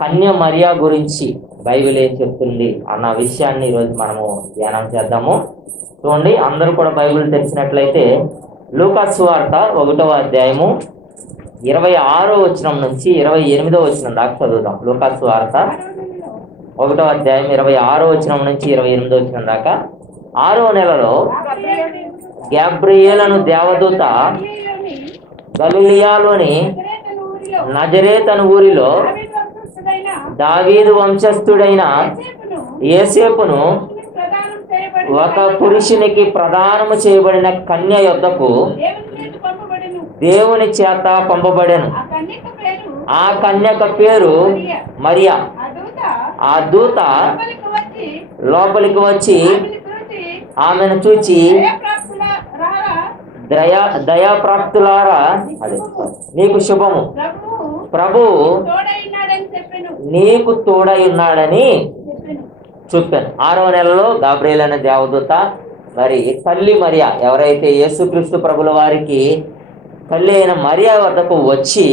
కన్య మరియా గురించి బైబిల్ ఏం చెప్తుంది అన్న విషయాన్ని ఈరోజు మనము ధ్యానం చేద్దాము. చూడండి, అందరూ కూడా బైబిల్ తెరిచినట్లయితే లూకా సువార్త 1వ అధ్యాయము 26వ వచనం నుంచి 28వ వచనం దాకా చదువుదాం. లూకా సువార్త 1వ అధ్యాయం 26వ వచనం నుంచి 28వ వచనం దాకా. 6వ నెలలో గాబ్రియేలు దేవదూత గలిలియాలోని నజరేతు అను ఊరిలో దావీదు వంశస్థుడైన యోసేపును ఒక పురుషునికి ప్రదానము చేయబడిన కన్య యొద్దకు దేవుని చేత పంపబడెను. ఆ కన్యక పేరు మరియా. ఆ దూత లోపలికి వచ్చి ఆమెను చూచి, దయాప్రాప్తులారా, అదే నీకు శుభము, ప్రభువు నీకు తోడై ఉన్నాడని చెప్పాను. 6వ నెలలో గాబ్రియేలు అనే దేవదూత మరి తల్లి మరియా, ఎవరైతే యేసుక్రీస్తు ప్రభుల వారికి తల్లి అయిన మరియా వద్దకు వచ్చి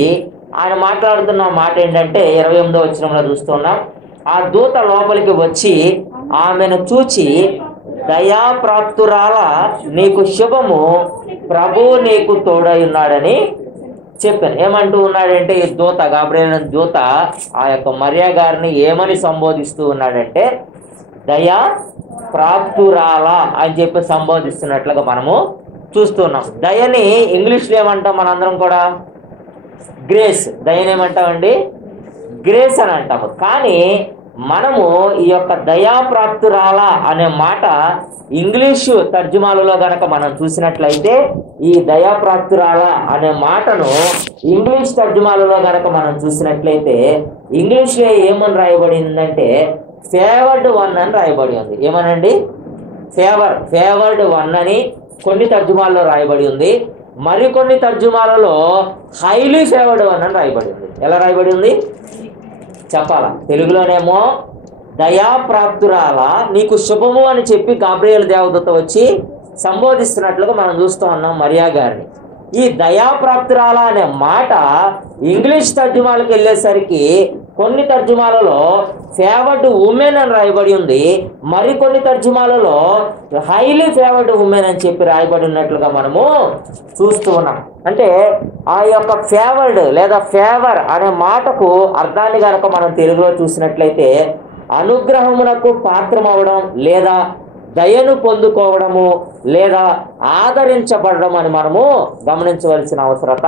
ఆయన మాట్లాడుతున్న మాట ఏంటంటే 28వ వచనంలో చూస్తున్నాం. ఆ దూత లోపలికి వచ్చి ఆమెను చూచి, దయాప్రాప్తురాల నీకు శుభము, ప్రభు నీకు తోడై ఉన్నాడని చెప్పాను. ఏమంటూ ఉన్నాడంటే ఈ దూత, గాబ్రియేలు దూత ఆ యొక్క మరియా గారిని ఏమని సంబోధిస్తూ ఉన్నాడంటే దయా ప్రాప్తురాల అని చెప్పి సంబోధిస్తున్నట్లుగా మనము చూస్తున్నాం. దయని ఇంగ్లీష్లో ఏమంటాం మనందరం కూడా? గ్రేస్. దయని ఏమంటామండి? గ్రేస్ అని అంటాము. కానీ మనము ఈ యొక్క దయాప్రాప్తురాల అనే మాట ఇంగ్లీషు తర్జుమాలలో గనక మనం చూసినట్లయితే ఈ దయాప్రాప్తురాల అనే మాటను ఇంగ్లీష్ తర్జుమాలలో గనక మనం చూసినట్లయితే ఇంగ్లీష్లో ఏమని రాయబడిందంటే ఫేవర్డ్ వన్ అని రాయబడి ఉంది. ఏమనండి? ఫేవర్డ్ వన్ అని కొన్ని తర్జుమాల్లో రాయబడి ఉంది. మరికొన్ని తర్జుమాలలో హైలీ ఫేవర్డ్ వన్ అని రాయబడి ఉంది. ఎలా రాయబడి ఉంది చెప్పాలా? తెలుగులోనేమో దయాప్రాప్తురాల నీకు శుభము అని చెప్పి గాబ్రియేలు దేవదూత వచ్చి సంబోధిస్తున్నట్లుగా మనం చూస్తూ ఉన్నాం మరియా గారిని. ఈ దయాప్రాప్తురాల అనే మాట ఇంగ్లీష్ తర్జుమాలకు వెళ్ళేసరికి కొన్ని తర్జుమాలలో ఫేవర్డ్ ఉమెన్ అని రాయబడి ఉంది. మరికొన్ని తర్జుమాలలో హైలీ ఫేవర్డ్ ఉమెన్ అని చెప్పి రాయబడి ఉన్నట్లుగా మనము చూస్తూ ఉన్నాం. అంటే ఆ యొక్క ఫేవర్డ్ లేదా ఫేవర్ అనే మాటకు అర్థాన్ని కనుక మనం తెలుగులో చూసినట్లయితే అనుగ్రహమునకు పాత్రమవడం లేదా దయను పొందుకోవడము లేదా ఆదరించబడడం అని మనము గమనించవలసిన అవసరత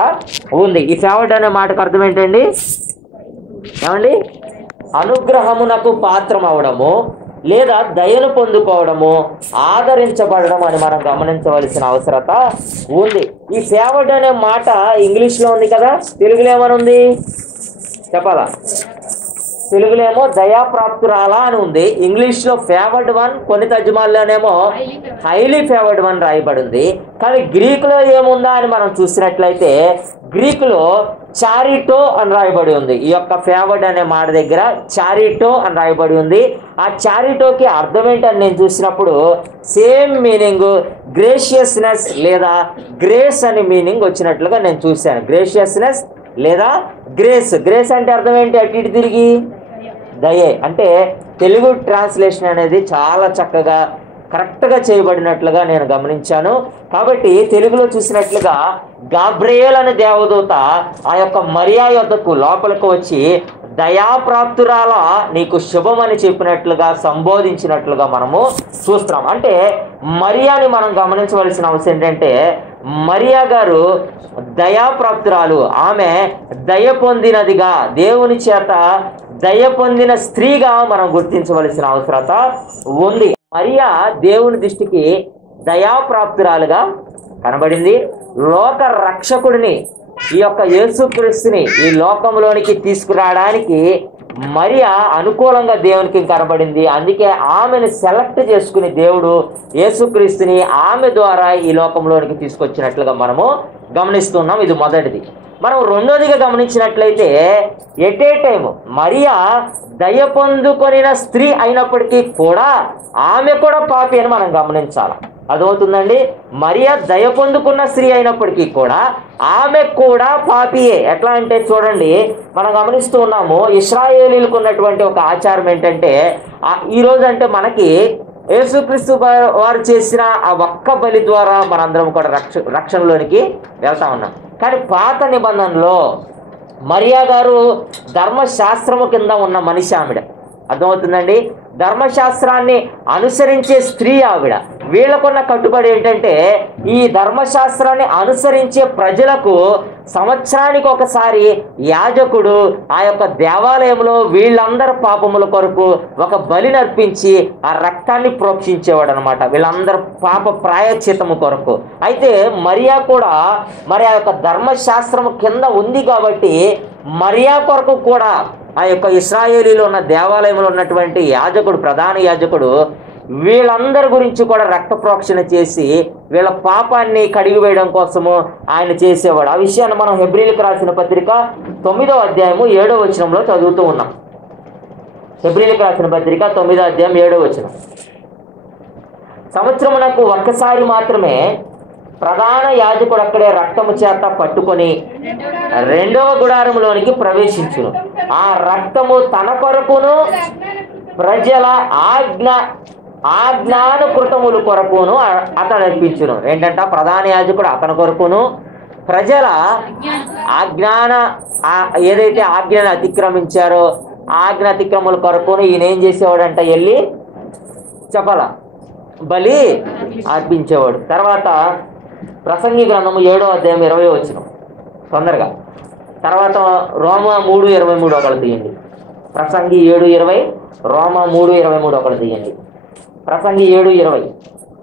ఉంది. ఈ ఫేవర్డ్ అనే మాటకు అర్థం ఏంటండి? ఏమండి? అనుగ్రహమునకు పాత్రం అవడము లేదా దయను పొందుకోవడము, ఆదరించబడడం అని మనం గమనించవలసిన అవసరత ఉంది. ఈ ఫేవర్డ్ అనే మాట ఇంగ్లీష్లో ఉంది కదా, తెలుగులో ఏమని ఉంది చెప్పాలా? తెలుగులో ఏమో దయాప్రాప్తురాల అని ఉంది. ఇంగ్లీష్లో ఫేవర్డ్ వన్, కొన్ని తర్జుమాల్లోనేమో హైలీ ఫేవర్డ్ వన్ రాయబడి ఉంది. కానీ గ్రీకులో ఏముందా అని మనం చూసినట్లయితే గ్రీకులో చారిటో అని రాయబడి ఉంది. ఈ యొక్క ఫేవర్డ్ అనే మాట దగ్గర చారిటో అని రాయబడి ఉంది. ఆ చారిటోకి అర్థం ఏంటని నేను చూసినప్పుడు సేమ్ మీనింగ్ గ్రేషియస్నెస్ లేదా గ్రేస్ అని మీనింగ్ వచ్చినట్లుగా నేను చూశాను. గ్రేషియస్నెస్ లేదా గ్రేస్. గ్రేస్ అంటే అర్థం ఏంటి? అటు ఇటు తిరిగి దయే. అంటే తెలుగు ట్రాన్స్లేషన్ అనేది చాలా చక్కగా కరెక్ట్గా చేయబడినట్లుగా నేను గమనించాను. కాబట్టి తెలుగులో చూసినట్లుగా గాబ్రియేలు అనే దేవదూత ఆ యొక్క మరియా యొద్దకు లోపలికి వచ్చి దయాప్రాప్తురాల నీకు శుభమని చెప్పినట్లుగా సంబోధించినట్లుగా మనము చూస్తున్నాం. అంటే మరియాని మనం గమనించవలసిన అవసరం ఏంటంటే మరియా గారు దయాప్రాప్తురాలు. ఆమె దయ పొందినదిగా, దేవుని చేత దయ పొందిన స్త్రీగా మనం గుర్తించవలసిన అవసరత ఉంది. మరియా దేవుని దృష్టికి దయాప్రాప్తురాలుగా కనబడింది. లోక రక్షకుడిని, ఈ యొక్క యేసుక్రీస్తుని ఈ లోకంలోనికి తీసుకురావడానికి మరియా అనుకూలంగా దేవునికి కనబడింది. అందుకే ఆమెను సెలెక్ట్ చేసుకుని దేవుడు యేసుక్రీస్తుని ఆమె ద్వారా ఈ లోకంలోనికి తీసుకొచ్చినట్లుగా మనము గమనిస్తున్నాం. ఇది మొదటిది. మనం రెండోదిగా గమనించినట్లయితే ఎట్ ఏ టైం మరియా దయ పొందుకొనిన స్త్రీ అయినప్పటికీ కూడా ఆమె కూడా పాపి అని మనం గమనించాలి. అదవుతుందండి. మరియ దయ పొందుకున్న స్త్రీ అయినప్పటికీ కూడా ఆమె కూడా పాపియే. ఎట్లా అంటే చూడండి, మనం గమనిస్తూ ఉన్నాము, ఇశ్రాయేలీలకు ఉన్నటువంటి ఒక ఆచారం ఏంటంటే, ఈరోజు అంటే మనకి యేసుక్రీస్తు వారు చేసిన ఆ ఒక్క బలి ద్వారా మనందరం కూడా రక్షణలోనికి వెళ్తా ఉన్నాం. కానీ పాత నిబంధనలో మరియా గారు ధర్మశాస్త్రము కింద ఉన్న మనిషి ఆవిడ. అర్థమవుతుందండి. ధర్మశాస్త్రాన్ని అనుసరించే స్త్రీ ఆవిడ. వీళ్ళకున్న కట్టుబడి ఏంటంటే, ఈ ధర్మశాస్త్రాన్ని అనుసరించే ప్రజలకు సంవత్సరానికి ఒకసారి యాజకుడు ఆ యొక్క దేవాలయంలో వీళ్ళందరి పాపముల కొరకు ఒక బలి నర్పించి ఆ రక్తాన్ని ప్రోక్షించేవాడు అనమాట, వీళ్ళందరి పాప ప్రాయశ్చిత్తము కొరకు. అయితే మరియా కూడా మరి ఆ యొక్క ధర్మశాస్త్రము కింద ఉంది కాబట్టి మరియా కొరకు కూడా ఆ యొక్క ఇశ్రాయేలీలో ఉన్న దేవాలయంలో ఉన్నటువంటి యాజకుడు, ప్రధాన యాజకుడు వీళ్ళందరి గురించి కూడా రక్త ప్రోక్షణ చేసి వీళ్ళ పాపాన్ని కడిగివేయడం కోసము ఆయన చేసేవాడు. ఆ విషయాన్ని మనం హెబ్రీలకు రాసిన పత్రిక 9వ అధ్యాయము 7వ వచనంలో చదువుతూ ఉన్నాం. హెబ్రీలకు రాసిన పత్రిక 9వ అధ్యాయం 7వ వచనం. సంవత్సరమునకు ఒక్కసారి మాత్రమే ప్రధాన యాజకుడు అక్కడే రక్తము చేత పట్టుకొని రెండవ గుడారంలోనికి ప్రవేశించును. ఆ రక్తము తన కొరకును ప్రజల ఆజ్ఞానుకృతముల కొరకును అతడు అర్పించును. ఏంటంట, ప్రధాన యాజకుడు అతని కొరకును ప్రజల ఏదైతే ఆజ్ఞను అతిక్రమించారో ఆజ్ఞ అతిక్రముల కొరకును ఈయన ఏం చేసేవాడంట, వెళ్ళి చెప్పాలా, బలి అర్పించేవాడు. తర్వాత ప్రసంగి గ్రంథము 7వ అధ్యాయం 20వ వచనం తొందరగా. తర్వాత రోమా 3:23 ఒకళ్ళు తీయండి. ప్రసంగి 7:20, రోమా 3:23 ఒకళ్ళు తీయండి. ప్రసంగి 7:20.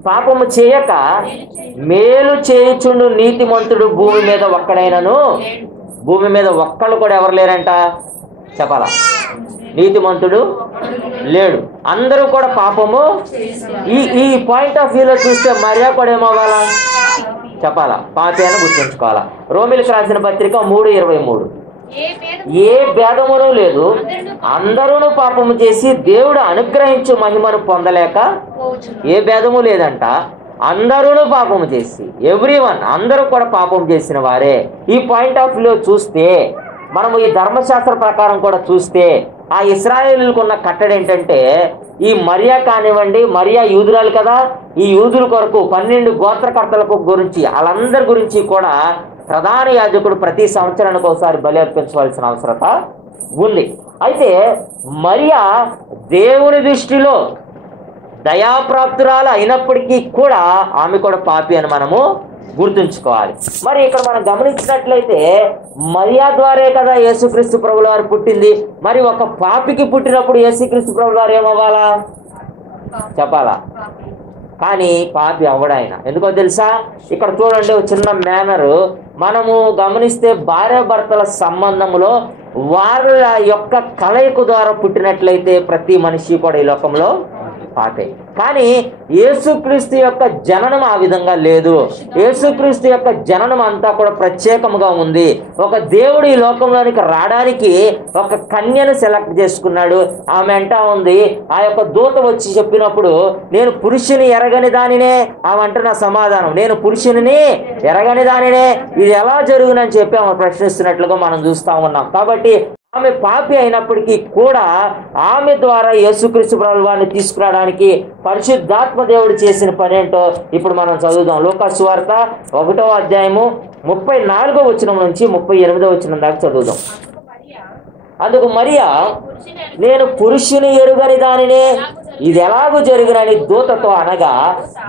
పాపము చేయక మేలు చేయుచుండు నీతిమంతుడు భూమి మీద ఒక్కడైనను. భూమి మీద ఒక్కళ్ళు కూడా ఎవరు లేరంట, చెప్పాలా, నీతిమంతుడు లేడు, అందరూ కూడా పాపము. ఈ పాయింట్ ఆఫ్ వ్యూలో చూస్తే మరియా కూడా ఏమవ్వాలా, చెప్పాలా, పాపి అని గుర్తుంచుకోవాలా. రోమిలకు రాసిన పత్రిక 3:23. ఏ భేదమును లేదు, అందరూ పాపము చేసి దేవుడు అనుగ్రహించు మహిమను పొందలేక. ఏ భేదము లేదంట, అందరూ పాపము చేసి, ఎవ్రీవన్, అందరూ కూడా పాపం చేసిన వారే. ఈ పాయింట్ ఆఫ్ వ్యూలో చూస్తే మనము ఈ ధర్మశాస్త్ర ప్రకారం కూడా చూస్తే ఆ ఇశ్రాయేలులకు ఉన్న కట్టడి ఏంటంటే, ఈ మరియా కానివ్వండి, మరియా యూదురాలు కదా, ఈ యూదుల కొరకు 12 గోత్రకర్తలకు గురించి వాళ్ళందరి గురించి కూడా ప్రధాన యాజకుడు ప్రతి సంవత్సరానికి ఒకసారి బలి అర్పించవలసిన అవసరత ఉంది. అయితే మరియా దేవుని దృష్టిలో దయాప్రాప్తురాలు అయినప్పటికీ కూడా ఆమె కూడా పాపి అని మనము గుర్తుంచుకోవాలి. మరి ఇక్కడ మనం గమనించినట్లయితే మరియా ద్వారే కదా యేసుక్రీస్తు ప్రభుల వారు పుట్టింది. మరి ఒక పాపికి పుట్టినప్పుడు యేసుక్రీస్తు ప్రభుల వారు ఏమవ్వాలా, చెప్పాలా, కానీ పాపి అవ్వడాయన. ఎందుకో తెలుసా, ఇక్కడ చూడండి ఒక చిన్న మేనరు. మనము గమనిస్తే భార్యాభర్తల సంబంధంలో వారి యొక్క కలయిక ద్వారా పుట్టినట్లయితే ప్రతి మనిషి కూడా ఈ లోకంలో పాపే. కానీ యేసుక్రీస్తు యొక్క జననం ఆ విధంగా లేదు. యేసుక్రీస్తు యొక్క జననం అంతా కూడా ప్రత్యేకముగా ఉంది. ఒక దేవుడు ఈ లోకంలోనికి రావడానికి ఒక కన్యను సెలెక్ట్ చేసుకున్నాడు. ఆమె అంటా ఉంది, ఆ యొక్క దూత వచ్చి చెప్పినప్పుడు, నేను పురుషుని ఎరగని దానినే. ఆమె అంటున్న సమాధానం, నేను పురుషుని ఎరగని దానినే, ఇది ఎలా జరుగునని చెప్పి ఆమె ప్రశ్నిస్తున్నట్లుగా మనం చూస్తా ఉన్నాం. కాబట్టి ఆమె పాపి అయినప్పటికీ కూడా ఆమె ద్వారా యేసుక్రీస్తు ప్రభువు వారిని తీసుకురావడానికి పరిశుద్ధాత్మ దేవుడు చేసిన పని ఏంటో ఇప్పుడు మనం చదువుదాం. లూకాసు సువార్త 1వ అధ్యాయము 34వ వచనం నుంచి 38వ వచనం దాకా చదువుదాం. అందుకు మరియా, నేను పురుషుని ఎరుగని దానినే, ఇది ఎలాగూ జరుగునని దూతతో అనగా,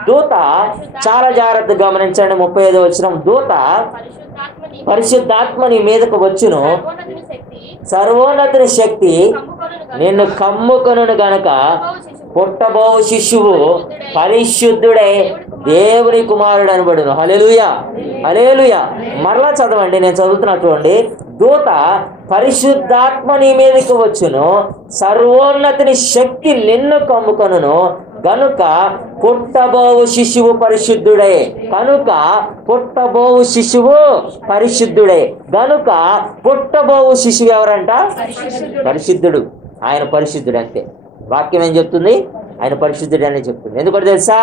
దూత, చాలా జాగ్రత్తగా గమనించండి 35వ వచనం, దూత పరిశుద్ధాత్మ నీ మీదకు వచ్చును, సర్వోన్నతుని శక్తి నిన్ను కమ్ముకొనును గనుక పుట్టబో శిశువు పరిశుద్ధుడై దేవుని కుమారుడు అనబడును. హల్లెలూయా, హల్లెలూయా. మరలా చదవండి, నేను చదువుతున్నా చూడండి. దూత పరిశుద్ధాత్మ నీ మీదకి వచ్చును, సర్వోన్నతుని శక్తి నిన్ను కమ్ముకొనును గనుక పుట్టబోవు శిశువు పరిశుద్ధుడే. కనుక పుట్టబోవు శిశువు పరిశుద్ధుడే. గనుక పుట్టబోవు శిశువు ఎవరంట, పరిశుద్ధుడు. ఆయన పరిశుద్ధుడు, అంతే. వాక్యం ఏం చెప్తుంది, ఆయన పరిశుద్ధుడు అని చెప్తుంది. ఎందుకంటే తెలుసా,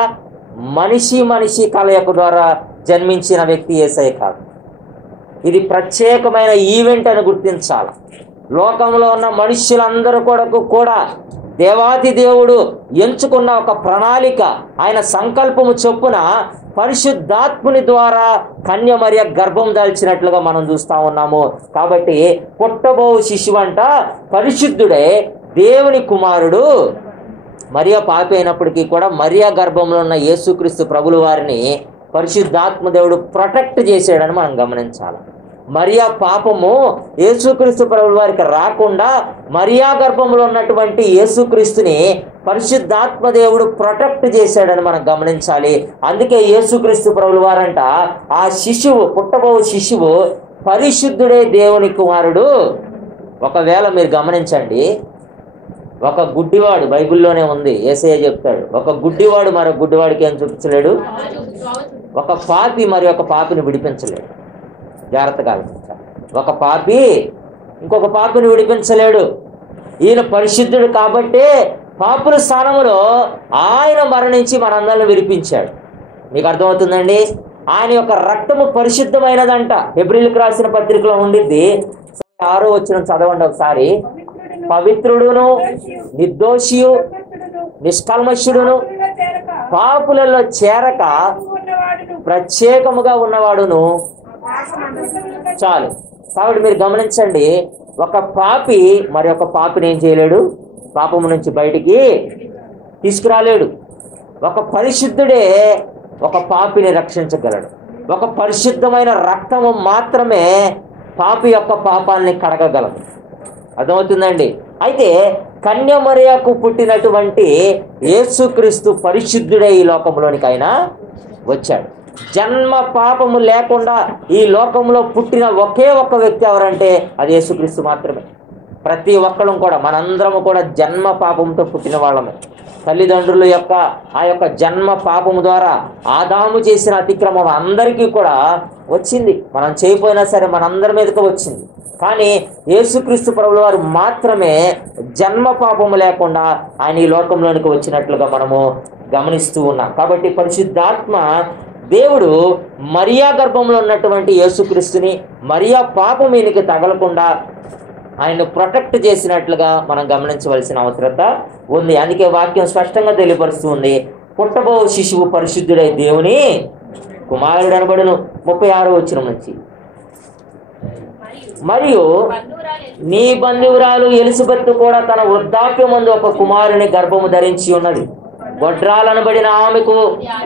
మనిషి కలయిక ద్వారా జన్మించిన వ్యక్తి యేసయ్య కాదు. ఇది ప్రత్యేకమైన ఈవెంట్ అని గుర్తించాలి. లోకంలో ఉన్న మనుష్యులందరూ కూడా దేవాది దేవుడు ఎంచుకున్న ఒక ప్రణాళిక, ఆయన సంకల్పము చొప్పున పరిశుద్ధాత్ముని ద్వారా కన్య మరియ గర్భం దాల్చినట్లుగా మనం చూస్తూ ఉన్నాము. కాబట్టి పుట్టబో శిశువు అంట పరిశుద్ధుడే, దేవుని కుమారుడు. మరియా పాపి అయినప్పటికీ కూడా మరియా గర్భంలో ఉన్న యేసుక్రీస్తు ప్రభుల వారిని పరిశుద్ధాత్మ దేవుడు ప్రొటెక్ట్ చేశాడని మనం గమనించాలి. మరియా పాపము యేసుక్రీస్తు ప్రభుల వారికి రాకుండా మరియా గర్భంలో ఉన్నటువంటి యేసుక్రీస్తుని పరిశుద్ధాత్మ దేవుడు ప్రొటెక్ట్ చేశాడని మనం గమనించాలి. అందుకే యేసుక్రీస్తు ప్రభుల వారంట ఆ శిశువు, పుట్టబో శిశువు పరిశుద్ధుడే, దేవుని కుమారుడు. ఒకవేళ మీరు గమనించండి, ఒక గుడ్డివాడు, బైబిల్లోనే ఉంది, యేసయ్య చెప్తాడు, ఒక గుడ్డివాడు మరొక గుడ్డివాడికి ఏం చూపించలేడు, ఒక పాపి మరి ఒక పాపిని విడిపించలేడు. జాగ్రత్తగా ఆలోచించాలి. ఒక పాపి ఇంకొక పాపిని విడిపించలేడు. ఈయన పరిశుద్ధుడు కాబట్టే పాపుల స్థానంలో ఆయన మరణించి మనందరిని విడిపించాడు. మీకు అర్థమవుతుందండి? ఆయన యొక్క రక్తము పరిశుద్ధమైనదంట. హెబ్రీయులకు రాసిన పత్రికలో ఉండిద్ది. 6వ వచనం చదవండి ఒకసారి. పవిత్రుడును, నిర్దోషియు, నిష్కల్మషుడును, పాపులలో చేరక ప్రత్యేకముగా ఉన్నవాడును. చాలు. కాబట్టి మీరు గమనించండి, ఒక పాపి మరి ఒక పాపిని ఏం చేయలేడు, పాపము నుంచి బయటికి తీసుకురాలేడు. ఒక పరిశుద్ధుడే ఒక పాపిని రక్షించగలడు. ఒక పరిశుద్ధమైన రక్తము మాత్రమే పాపి యొక్క పాపాలని కడగగలదు. అర్థమవుతుందండి? అయితే కన్య మరియకు పుట్టినటువంటి యేసుక్రీస్తు పరిశుద్ధుడే ఈ లోకంలోనికి ఆయన వచ్చాడు. జన్మ పాపము లేకుండా ఈ లోకంలో పుట్టిన ఒకే ఒక్క వ్యక్తి ఎవరంటే అది యేసుక్రీస్తు మాత్రమే. ప్రతి ఒక్కరం కూడా, మనందరము కూడా జన్మ పాపంతో పుట్టిన వాళ్ళమే. తల్లిదండ్రుల యొక్క ఆ యొక్క జన్మ పాపము ద్వారా ఆదాము చేసిన అతిక్రమం అందరికీ కూడా వచ్చింది. మనం చేయకపోయినా సరే మనందరి మీదకి వచ్చింది. కానీ యేసుక్రీస్తు ప్రభుల వారు మాత్రమే జన్మ పాపము లేకుండా ఆయన ఈ లోకంలోనికి వచ్చినట్లుగా మనము గమనిస్తూ ఉన్నాం. కాబట్టి పరిశుద్ధాత్మ దేవుడు మరియా గర్భంలో ఉన్నటువంటి యేసుక్రీస్తుని మరియా పాపం ఈయనకి తగలకుండా ఆయన్ను ప్రొటెక్ట్ చేసినట్లుగా మనం గమనించవలసిన అవసరత ఉంది. అందుకే వాక్యం స్పష్టంగా తెలియపరుస్తూ ఉంది, పుట్టబో శిశువు పరిశుద్ధుడై దేవుని కుమారుడు అనబడును. 36వ వచనం నుంచి. మరియు నీ బంధువురాలు ఎలిజబెత్ కూడా తన వృద్ధాప్యమందు ఒక కుమారుని గర్భము ధరించి ఉన్నది. గొడ్రాలనబడిన ఆమెకు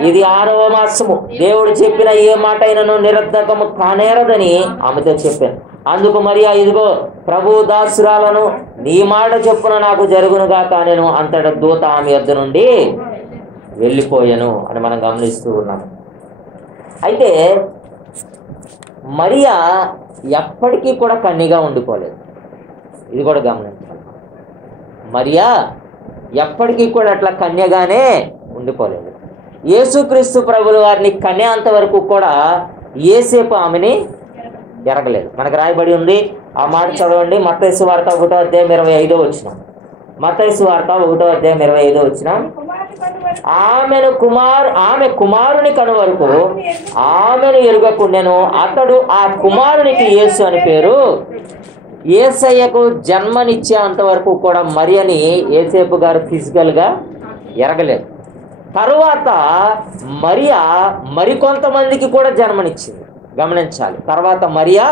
ఇది 6వ మాసము. దేవుడు చెప్పిన ఏ మాట అయినను నిరర్ధకము కానేరదని ఆమెతో చెప్పాను. అందుకు మరియా, ఇదిగో ప్రభు దాసురాలను, నీ మాట చొప్పున నాకు జరుగునుగాక నేను. అంతట దూత ఆమె యొద్ద నుండి వెళ్ళిపోయాను అని మనం గమనిస్తూ ఉన్నాము. అయితే మరియా ఎప్పటికీ కూడా కన్యగా ఉండిపోలేదు. ఇది కూడా గమనించాలి. మరియా ఎప్పటికీ కూడా అట్లా కన్యగానే ఉండిపోలేదు. యేసుక్రీస్తు ప్రభుల వారిని కన్య అంతవరకు కూడా యేసేపు ఆమెని ఎరగలేదు. మనకు రాయబడి ఉంది, ఆ మాట చదవండి. మత్తయి సువార్త 1వ అధ్యాయం 25వ వచనం. మత్తయి సువార్త 1వ అధ్యాయం 25వ వచనం. ఆమె కుమారుని కను వరకు ఆమెను ఎరుగకుండెను. అతడు ఆ కుమారునికి యేసు అని పేరు. యేసయ్యకు జన్మనిచ్చేంత వరకు కూడా మరియని యేసేపు గారు ఫిజికల్గా ఎరగలేదు. తరువాత మరియా మరికొంతమందికి కూడా జన్మనిచ్చింది. గమనించాలి. తర్వాత మరియా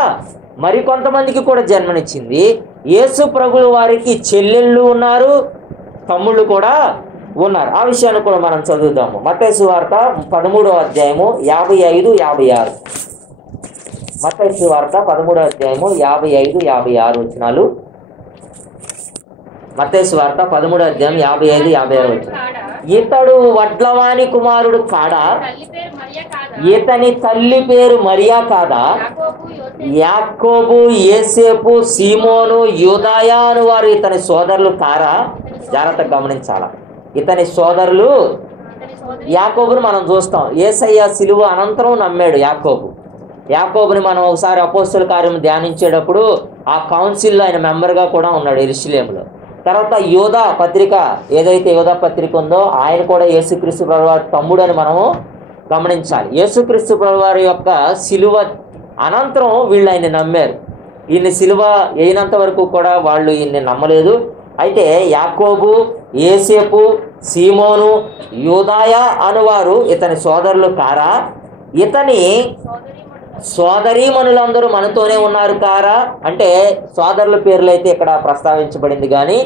మరికొంతమందికి కూడా జన్మనిచ్చింది. యేసు ప్రభుల వారికి చెల్లెళ్ళు ఉన్నారు, తమ్ముళ్ళు కూడా ఉన్నారు. ఆ విషయాన్ని కూడా మనం చదువుదాము. మత్తయి సువార్త 13వ అధ్యాయము 55, 56. మత్తయి సువార్త 13వ అధ్యాయము 55, 56 వచనాలు. మత్తయి సువార్త 13వ అధ్యాయం 55, 56 వచనాలు. ఇతడు వడ్లవాని కుమారుడు కాడా? ఇతని తల్లి పేరు మరియా కాదా? యాకోబు, యేసేపు, సీమోను, యూదాయా అని వారు ఇతని సోదరులు కారా? జాగ్రత్తగా గమనించాల. ఇతని సోదరులు యాకోబుని మనం చూస్తాం. యేసయ్య సిలువ అనంతరం నమ్మాడు యాకోబుని మనం ఒకసారి అపోస్తల కార్యం ధ్యానించేటప్పుడు ఆ కౌన్సిల్లో ఆయన మెంబర్గా కూడా ఉన్నాడు. యెరూషలేములో తర్వాత యోధా పత్రిక, ఏదైతే యోధా పత్రిక ఉందో ఆయన కూడా యేసుక్రీస్తు ప్రభువారి తమ్ముడు అని మనము గమనించాలి. యేసుక్రీస్తు ప్రభువారి యొక్క సిలువ అనంతరం వీళ్ళు ఆయన నమ్మారు. ఈయన సిలువ అయినంత వరకు కూడా వాళ్ళు ఈయన్ని నమ్మలేదు. అయితే యాకోబు, యేసేపు, సీమోను, యూదాయ అనువారు ఇతని సోదరులు కారా? ఇతని సోదరీమణులందరూ మనతోనే ఉన్నారు కారా? అంటే సోదరుల పేర్లు అయితే ఇక్కడ ప్రస్తావించబడింది కానీ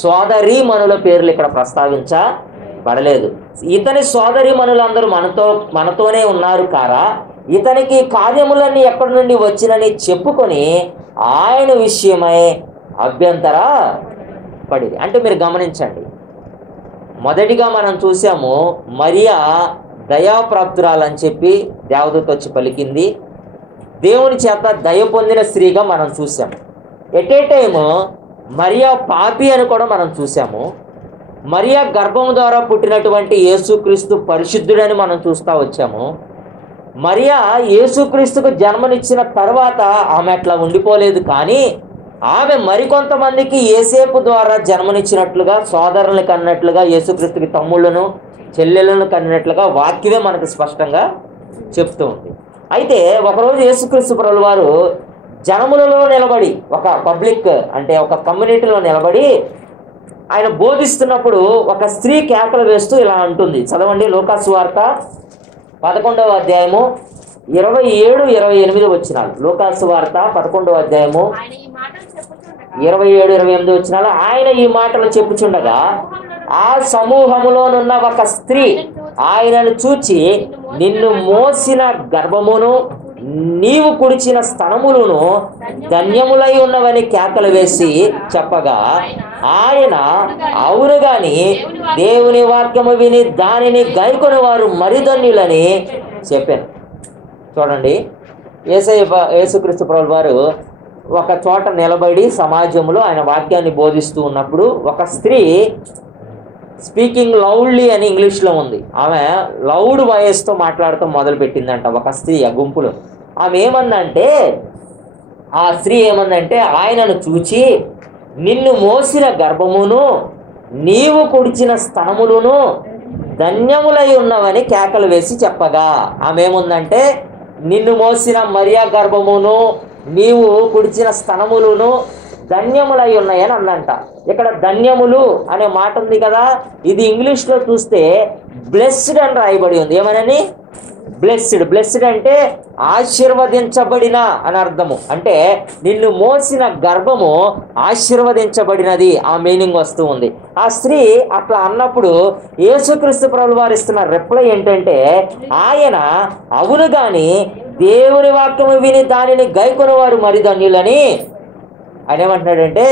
సోదరీమణుల పేర్లు ఇక్కడ ప్రస్తావించబడలేదు. ఇతని సోదరీమణులందరూ మనతోనే ఉన్నారు కారా? ఇతనికి కార్యములన్నీ ఎక్కడి నుండి వచ్చినని చెప్పుకొని ఆయన విషయమై అభ్యంతర పడింది. అంటే మీరు గమనించండి, మొదటిగా మనం చూసాము మరియా దయాప్రాప్తురాలని చెప్పి దేవదూత వచ్చి పలికింది. దేవుని చేత దయ పొందిన స్త్రీగా మనం చూసాము. ఎట్ ఏ టైము మరియా పాపి అని కూడా మనం చూసాము. మరియా గర్భం ద్వారా పుట్టినటువంటి యేసుక్రీస్తు పరిశుద్ధుడని మనం చూస్తూ వచ్చాము. మరియా యేసుక్రీస్తుకు జన్మనిచ్చిన తర్వాత ఆమె అట్లా ఉండిపోలేదు, కానీ ఆమె మరికొంతమందికి యేసేపు ద్వారా జన్మనిచ్చినట్లుగా, సోదరులను కన్నట్లుగా, యేసుక్రీస్తుకి తమ్ముళ్ళను చెల్లెలను కన్నట్లుగా వాక్యమే మనకు స్పష్టంగా చెప్తూ ఉంది. అయితే ఒకరోజు యేసుక్రీస్తు ప్రభువు వారు జనములలో నిలబడి, ఒక పబ్లిక్ అంటే ఒక కమ్యూనిటీలో నిలబడి ఆయన బోధిస్తున్నప్పుడు ఒక స్త్రీ కేకలు వేస్తూ ఇలా అంటుంది. చదవండి, లూకా సువార్త 11వ అధ్యాయము 27-28 వచనాలు. లూకా సువార్త 11వ అధ్యాయము 27-28 వచనాలు. ఆయన ఈ మాటలు చెప్పుచుండగా ఆ సమూహములోనున్న ఒక స్త్రీ ఆయనను చూచి, నిన్ను మోసిన గర్భమును నీవు కుడిచిన స్తనములను ధన్యములై ఉన్నవని కేకలు వేసి చెప్పగా ఆయన, అవును గాని దేవుని వాక్యము విని దానిని గైకొని వారు మరి ధన్యులని చెప్పాను. చూడండి, యేసుక్రీస్తు ప్రభువు వారు ఒక చోట నిలబడి సమాజంలో ఆయన వాక్యాన్ని బోధిస్తూ ఉన్నప్పుడు ఒక స్త్రీ స్పీకింగ్ లౌడ్లీ అని ఇంగ్లీష్లో ఉంది. ఆమె లౌడ్ వాయిస్తో మాట్లాడుతూ మొదలుపెట్టిందంట ఒక స్త్రీ ఆ గుంపులో. ఆమె ఏమందంటే, ఆ స్త్రీ ఏమందంటే, ఆయనను చూచి నిన్ను మోసిన గర్భమును నీవు కుడిచిన స్తనములను ధన్యములై ఉన్నవని కేకలు వేసి చెప్పగా, ఆమె ఏముందంటే నిన్ను మోసిన మరియా గర్భమును నీవు కుడిచిన స్తనములను ధన్యములై ఉన్నాయని అందంట. ఇక్కడ ధన్యములు అనే మాట ఉంది కదా, ఇది ఇంగ్లీష్లో చూస్తే బ్లెస్డ్ అని రాయబడి ఉంది. ఏమనని? బ్లెస్డ్. బ్లెస్డ్ అంటే ఆశీర్వదించబడిన అని అర్థము. అంటే నిన్ను మోసిన గర్భము ఆశీర్వదించబడినది, ఆ మీనింగ్ వస్తూ ఉంది. ఆ స్త్రీ అట్లా అన్నప్పుడు యేసుక్రీస్తు ప్రభువు వారు ఇస్తున్న రిప్లై ఏంటంటే, ఆయన అవును గాని దేవుని వాక్యము విని దానిని గైకొని వారు మరి ధన్యులని. ఆయన ఏమంటున్నాడంటే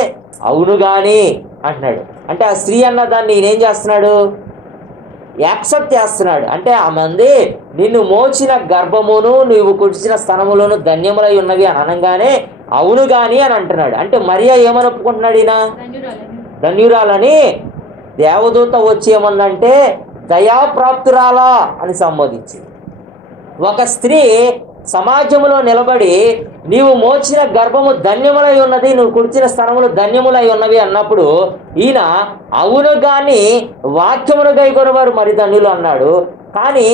అవును గాని అంటున్నాడు. అంటే ఆ స్త్రీ అన్న దాన్ని నేనేం చేస్తున్నాడు? యాక్సెప్ట్ చేస్తున్నాడు. అంటే ఆమె అంది, నిన్ను మోచిన గర్భమును నీవు కుడిచిన స్తనములను ధన్యములై ఉన్నవి అని అనగానే అవును గాని అని అంటున్నాడు. అంటే మరియా ఏమని ఒప్పుకుంటున్నాడు? ఈయన ధన్యురాలని. దేవదూత వచ్చి ఏమందంటే దయాప్రాప్తురాలా అని సంబోధించింది. ఒక స్త్రీ సమాజంలో నిలబడి నీవు మోచిన గర్భము ధన్యములై ఉన్నది, నువ్వు కుడిచిన స్థనములు ధన్యములై ఉన్నవి అన్నప్పుడు ఈయన అవును గాని వాక్యమును గైకొని వారు మరి ధన్యులు అన్నాడు. కానీ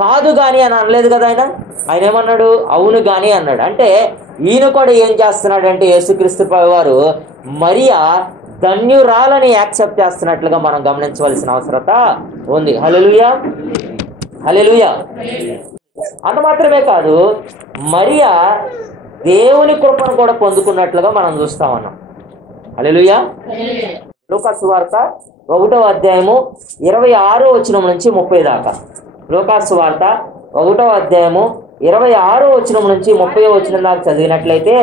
కాదు గాని అని అనలేదు కదా. ఆయన ఏమన్నాడు? అవును గాని అన్నాడు. అంటే ఈయన కూడా ఏం చేస్తున్నాడంటే యేసుక్రీస్తు వారు మరియా ధన్యురాలని యాక్సెప్ట్ చేస్తున్నట్లుగా మనం గమనించవలసిన అవసరత ఉంది. హల్లెలూయా, హల్లెలూయా. అంత మాత్రమే కాదు, మరియా దేవుని కృపను కూడా పొందుకున్నట్లుగా మనం చూస్తా ఉన్నాం. హల్లెలూయా. లూకా సువార్త 1వ అధ్యాయము 26వ వచనం నుంచి 30 దాకా. లూకా సువార్త 1వ అధ్యాయము 26వ వచనం నుంచి 30వ వచనం దాకా చదివినట్లయితే,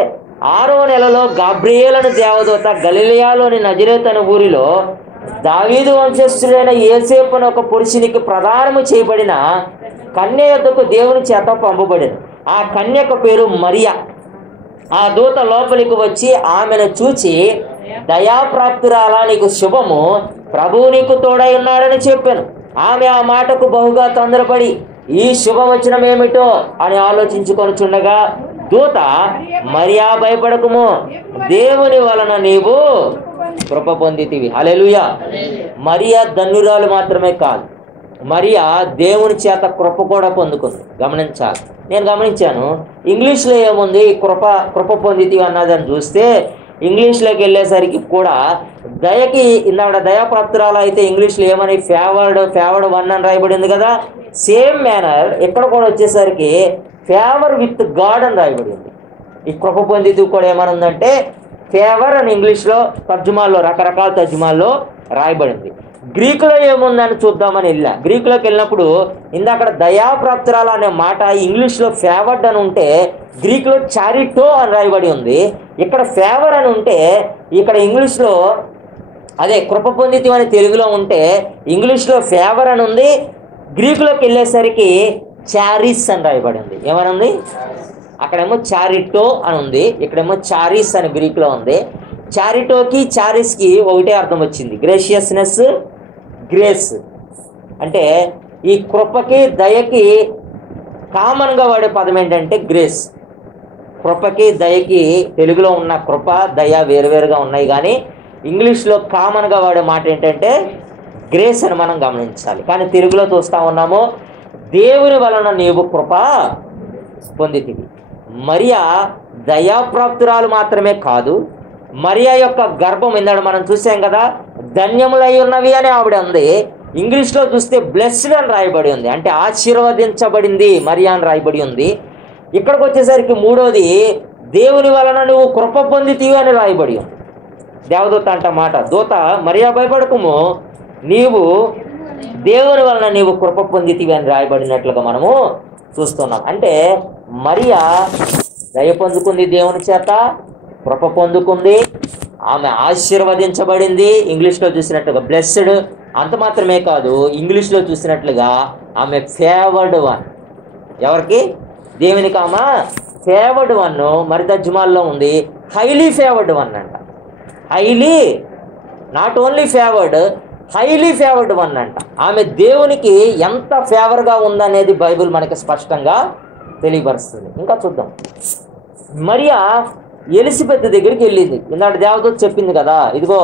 6వ నెలలో గాబ్రియేలను దేవదూత గలిలయలోని నజరేతు అనే ఊరిలో దావీదు వంశస్థుడైన యేసేపు అనే ఒక పురుషునికి ప్రదానము చేయబడిన కన్య యొద్దకు దేవుని చేత పంపబడింది. ఆ కన్యక పేరు మరియా. ఆ దూత లోపలికి వచ్చి ఆమెను చూచి, దయాప్రాప్తురాలా, నీకు శుభము, ప్రభువు నీకు తోడై ఉన్నాడని చెప్పాను. ఆమె ఆ మాటకు బహుగా తొందరపడి ఈ శుభవచనం ఏమిటో అని ఆలోచించుకొనుచుండగా దూత, మరియా భయపడకుము, దేవుని వలన నీవు కృప పొందితివి. హల్లెలూయా. మరియా ధన్యురాలు మాత్రమే కాదు, మరియా దేవుని చేత కృప కూడా పొందుకుంది. గమనించాలి. నేను గమనించాను, ఇంగ్లీష్లో ఏముంది కృప పొందితివి అన్నదని చూస్తే ఇంగ్లీష్లోకి వెళ్ళేసరికి కూడా దయకి ఇందాక దయాప్రాప్తురాలు అయితే ఇంగ్లీష్లో ఏమని ఫేవర్డ్ వన్ అని రాయబడింది కదా. సేమ్ మేనర్ ఇక్కడ కూడా వచ్చేసరికి ఫేవర్ విత్ గాడ్ అని రాయబడింది. ఈ కృప పొందితివి కూడా ఏమనుందంటే ఫేవర్ అని ఇంగ్లీష్లో తర్జుమాల్లో రకరకాల తర్జుమాల్లో రాయబడింది. గ్రీకులో ఏముందని చూద్దామని వెళ్ళా. గ్రీకులోకి వెళ్ళినప్పుడు ఇందాక దయాప్రాప్తురాలు అనే మాట ఇంగ్లీష్లో ఫేవర్డ్ అని ఉంటే గ్రీకులో చారిటో అని రాయబడి ఉంది. ఇక్కడ ఫేవర్ అని ఉంటే ఇక్కడ ఇంగ్లీష్లో అదే కృప పొందితివి అని తెలుగులో ఉంటే ఇంగ్లీష్లో ఫేవర్ అని ఉంది. గ్రీకులోకి వెళ్ళేసరికి చారిస్ అని రాయబడి ఉంది. ఏమని ఉంది? అక్కడేమో చారిటో అని ఉంది, ఇక్కడేమో చారిస్ అని గ్రీక్లో ఉంది. చారిటోకి చారిస్కి ఒకటే అర్థం వచ్చింది, గ్రేషియస్నెస్, గ్రేస్. అంటే ఈ కృపకి దయకి కామన్గా వాడే పదం ఏంటంటే గ్రేస్. కృపకి దయకి తెలుగులో ఉన్న కృప దయ వేరువేరుగా ఉన్నాయి, కానీ ఇంగ్లీష్లో కామన్గా వాడే మాట ఏంటంటే గ్రేస్ అని మనం గమనించాలి. కానీ తెలుగులో చూస్తూ ఉన్నాము దేవుని వలన నీవు కృప పొందితివి. మరియా దయాప్రాప్తురాలు మాత్రమే కాదు, మరియా యొక్క గర్భం ఇందాక మనం చూసాం కదా, ధన్యములై ఉన్నవి అని ఆవిడ ఉంది. ఇంగ్లీష్లో చూస్తే బ్లెస్డ్ అని రాయబడి ఉంది, అంటే ఆశీర్వదించబడింది మరియా అని రాయబడి ఉంది. ఇక్కడికి వచ్చేసరికి మూడోది దేవుని వలన నువ్వు కృప పొందితివి అని రాయబడి ఉంది. దేవదూత అంట మాట, దూత మరియా భయపడకుము, నీవు దేవుని వలన నీవు కృప పొందితివి అని రాయబడినట్లుగా మనము చూస్తున్నాం. అంటే మరియా దయ పొందుకుంది, దేవుని చేత కృప పొందుకుంది, ఆమె ఆశీర్వదించబడింది. ఇంగ్లీష్లో చూసినట్లుగా బ్లెస్డ్. అంత మాత్రమే కాదు, ఇంగ్లీష్లో చూసినట్లుగా ఆమె ఫేవర్డ్ వన్. ఎవరికి? దేవునికి ఆమె ఫేవర్డ్ వన్. మరి తర్జుమాల్లో ఉంది హైలీ ఫేవర్డ్ వన్ అంట. Highly, not only favoured, highly favoured one అంట. ఆమె దేవునికి ఎంత ఫేవర్గా ఉందనేది బైబిల్ మనకి స్పష్టంగా తెలియపరుస్తుంది. ఇంకా చూద్దాం. మరియా ఎలిజబెత్ దగ్గరికి వెళ్ళింది. ఇందాక దేవదూత చెప్పింది కదా, ఇదిగో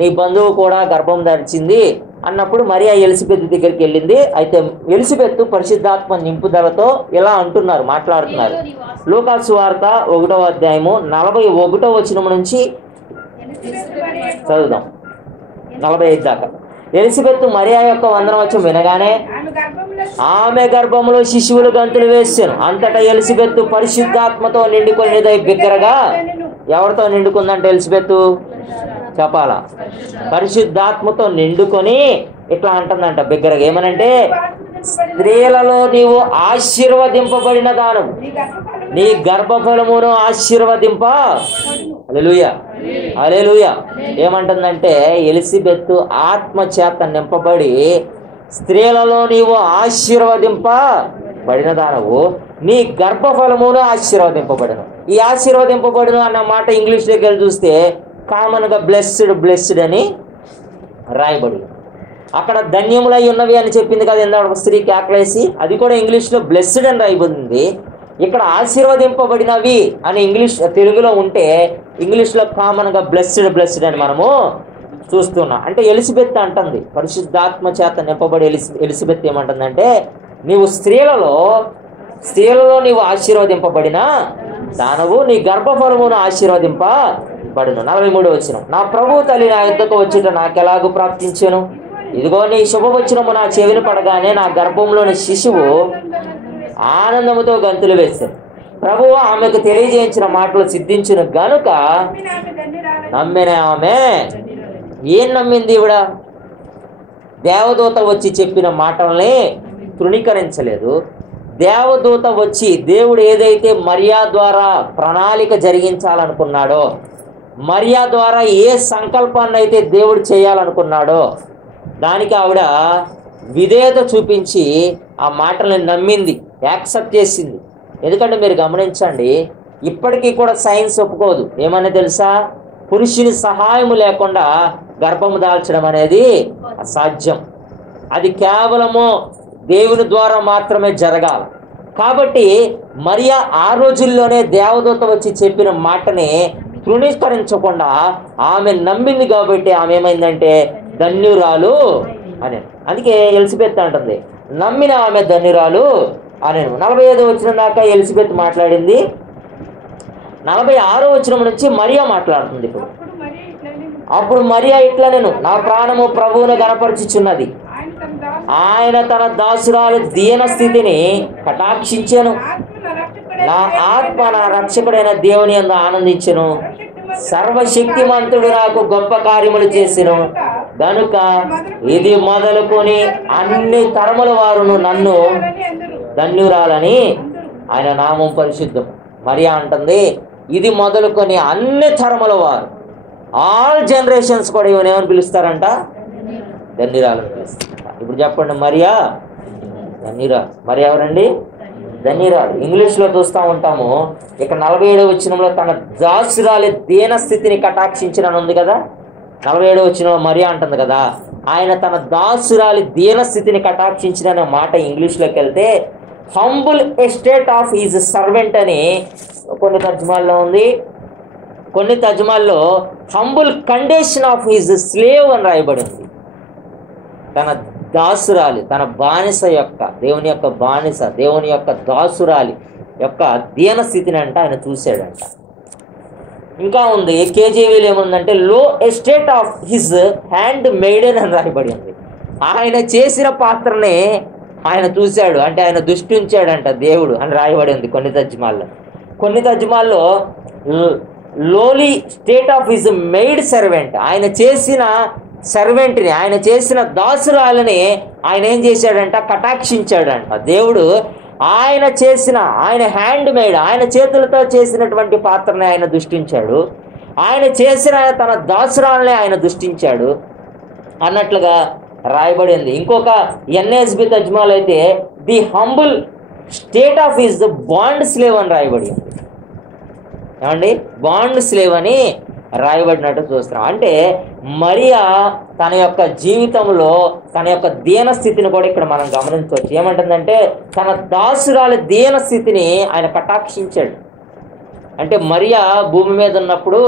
నీ బంధువు కూడా గర్భం ధరించింది అన్నప్పుడు మరియా ఎలిజబెత్ దగ్గరికి వెళ్ళింది. అయితే ఎలిజబెత్ పరిశుద్ధాత్మ నింపుదలతో ఇలా అంటున్నారు, మాట్లాడుతున్నారు. లూకాసు సువార్త 1వ అధ్యాయము 41వ వచనం నుంచి చదువుదాం 45 దాకా. ఎలిజబెత్ మరియా యొక్క వందనవచనం వినగానే ఆమె గర్భంలో శిశువులు గంతులు వేసాను. అంతటా ఎలిజబెత్ పరిశుద్ధాత్మతో నిండుకొనిదై బిగ్గరగా. ఎవరితో నిండుకుందంటే ఎలిజబెత్ చెప్పాలా? పరిశుద్ధాత్మతో నిండుకొని ఇట్లా అంటుందంట బిగ్గరగా. ఏమనంటే స్త్రీలలో నీవు ఆశీర్వదింపబడిన దానం, నీ గర్భఫలమును ఆశీర్వదింప. హల్లెలూయా, హల్లెలూయా. ఏమంటుందంటే ఎలిజబెత్ ఆత్మ చేత నింపబడి స్త్రీలలో నీవు ఆశీర్వదింపబడిన దానవు, నీ గర్భఫలమును ఆశీర్వదింపబడను. ఈ ఆశీర్వదింపబడును అన్న మాట ఇంగ్లీష్లోకి వెళ్ళి చూస్తే కామన్గా బ్లెస్డ్ అని రాయబడి, అక్కడ ధన్యములై ఉన్నవి అని చెప్పింది కదా ఇందాక స్త్రీకి ఆకలేసి, అది కూడా ఇంగ్లీష్లో బ్లెస్డ్ అని రాయబడింది. ఇక్కడ ఆశీర్వదింపబడినవి అని తెలుగులో ఉంటే ఇంగ్లీష్లో కామన్గా బ్లెస్డ్ అని మనము చూస్తున్నాం. అంటే ఎలిజబెత్ అంటుంది, పరిశుద్ధాత్మ చేత నింపబడి ఎలిజబెత్ ఏమంటుందంటే నీవు స్త్రీలలో నీవు ఆశీర్వదింపబడిన దానవు, నీ గర్భఫలమును ఆశీర్వదింపబడును. 43వ వచనం. నా ప్రభువు తల్లి నా యుద్ధకు వచ్చుట నాకెలాగూ ప్రాప్తించెను. ఇదిగో నీ శుభవచనము నా చెవిని పడగానే నా గర్భంలోని శిశువు ఆనందముతో గంతులు వేశాను. ప్రభువు ఆమెకు తెలియజేయించిన మాటలు సిద్ధించును గనుక నమ్మిన ఆమె. ఏం నమ్మింది ఈవిడ? దేవదూత వచ్చి చెప్పిన మాటల్ని తృణీకరించలేదు. దేవదూత వచ్చి దేవుడు ఏదైతే మరియా ద్వారా ప్రణాళిక జరిగించాలనుకున్నాడో, మరియా ద్వారా ఏ సంకల్పాన్ని అయితే దేవుడు చేయాలనుకున్నాడో దానికి ఆవిడ విధేయత చూపించి ఆ మాటల్ని నమ్మింది, యాక్సెప్ట్ చేసింది. ఎందుకంటే మీరు గమనించండి, ఇప్పటికీ కూడా సైన్స్ ఒప్పుకోదు. ఏమన్నా తెలుసా? పురుషుని సహాయము లేకుండా గర్భము దాల్చడం అనేది అసాధ్యం. అది కేవలము దేవుని ద్వారా మాత్రమే జరగాలి. కాబట్టి మరియా ఆ రోజుల్లోనే దేవదూత వచ్చి చెప్పిన మాటని తృణీకరించకుండా ఆమె నమ్మింది కాబట్టి ఆమె ఏమైందంటే ధన్యురాలు అని. అందుకే ఎలిజబెత్ అంటుంది నమ్మిన ఆమె ధన్యురాలు అని. 45వ వచనం దాకా ఎలిజబెత్ మాట్లాడింది. 46వ వచనం నుంచి మరియా మాట్లాడుతుంది. అప్పుడు మరియా ఇట్లా నేను నా ప్రాణము ప్రభువును గణపరచుచున్నది, ఆయన తన దాసురాలు దీన స్థితిని కటాక్షించెను, నా ఆత్మ నా రక్షకుడైన దేవుని యందు ఆనందించెను, సర్వశక్తిమంతుడు నాకు గొప్ప కార్యములు చేసెను గనుక ఇది మొదలుకొని అన్ని తరముల వారును నన్ను ధన్యురాలని. ఆయన నామం పరిశుద్ధం. మరియా అంటుంది ఇది మొదలుకొని అన్ని తరముల వారు, ఆల్ జనరేషన్స్ కూడా ఏమని పిలుస్తారంట, ధన్యురాలని పిలుస్తారంట. ఇప్పుడు చెప్పండి మరియా ధన్యురాలు. మరి ఎవరండి ధన్యురాలు? ఇంగ్లీష్లో చూస్తూ ఉంటాము. ఇక 47వ వచనంలో తన దాసురాలి దీన స్థితిని కటాక్షించిన ఉంది కదా, 47వ వచనంలో మరియా అంటుంది కదా, ఆయన తన దాసురాలి దీన స్థితిని కటాక్షించిన అనే మాట ఇంగ్లీష్లోకి వెళ్తే humble estate of his servant అని కొన్ని తర్జుమాల్లో ఉంది. కొన్ని తర్జుమాల్లో humble condition of his slave అని రాయబడి ఉంది. తన దాసురాలి, తన బానిస యొక్క, దేవుని యొక్క బానిస, దేవుని యొక్క దాసురాలి యొక్క దీన స్థితిని అంట ఆయన చూశాడంట. ఇంకా ఉంది కేజీవీలో ఏముందంటే లో estate of his hand maiden అని రాయబడి ఉంది. ఆయన చేసిన పాత్రనే ఆయన చూశాడు, అంటే ఆయన దృష్టి ఉంచాడంట దేవుడు అని రాయబడి ఉంది కొన్ని తర్జుమాల్లో. కొన్ని తర్జుమాల్లో lowly state of his maid servant, ఆయన చేసిన సర్వెంట్ని, ఆయన చేసిన దాసురాలని ఆయన ఏం చేశాడంట, కటాక్షించాడంట. దేవుడు ఆయన చేసిన, ఆయన హ్యాండ్ మేడ్, ఆయన చేతులతో చేసినటువంటి పాత్రని ఆయన దృష్టించాడు, ఆయన చేసిన తన దాసురాలని ఆయన దృష్టించాడు అన్నట్లుగా రాయబడింది. ఇంకొక ఎన్ఎస్బి తర్జుమాలో అయితే the humble state of his bond slave అని రాయబడి ఉంది. ఏమండి, బాండ్ స్లేవ్ అని రాయబడినట్టు చూస్తున్నాం. అంటే మరియా తన యొక్క జీవితంలో తన యొక్క దీన స్థితిని కూడా ఇక్కడ మనం గమనించవచ్చు. ఏమంటుందంటే తన దాసురాలి దీన స్థితిని ఆయన కటాక్షించాడు. అంటే మరియా భూమి మీద ఉన్నప్పుడు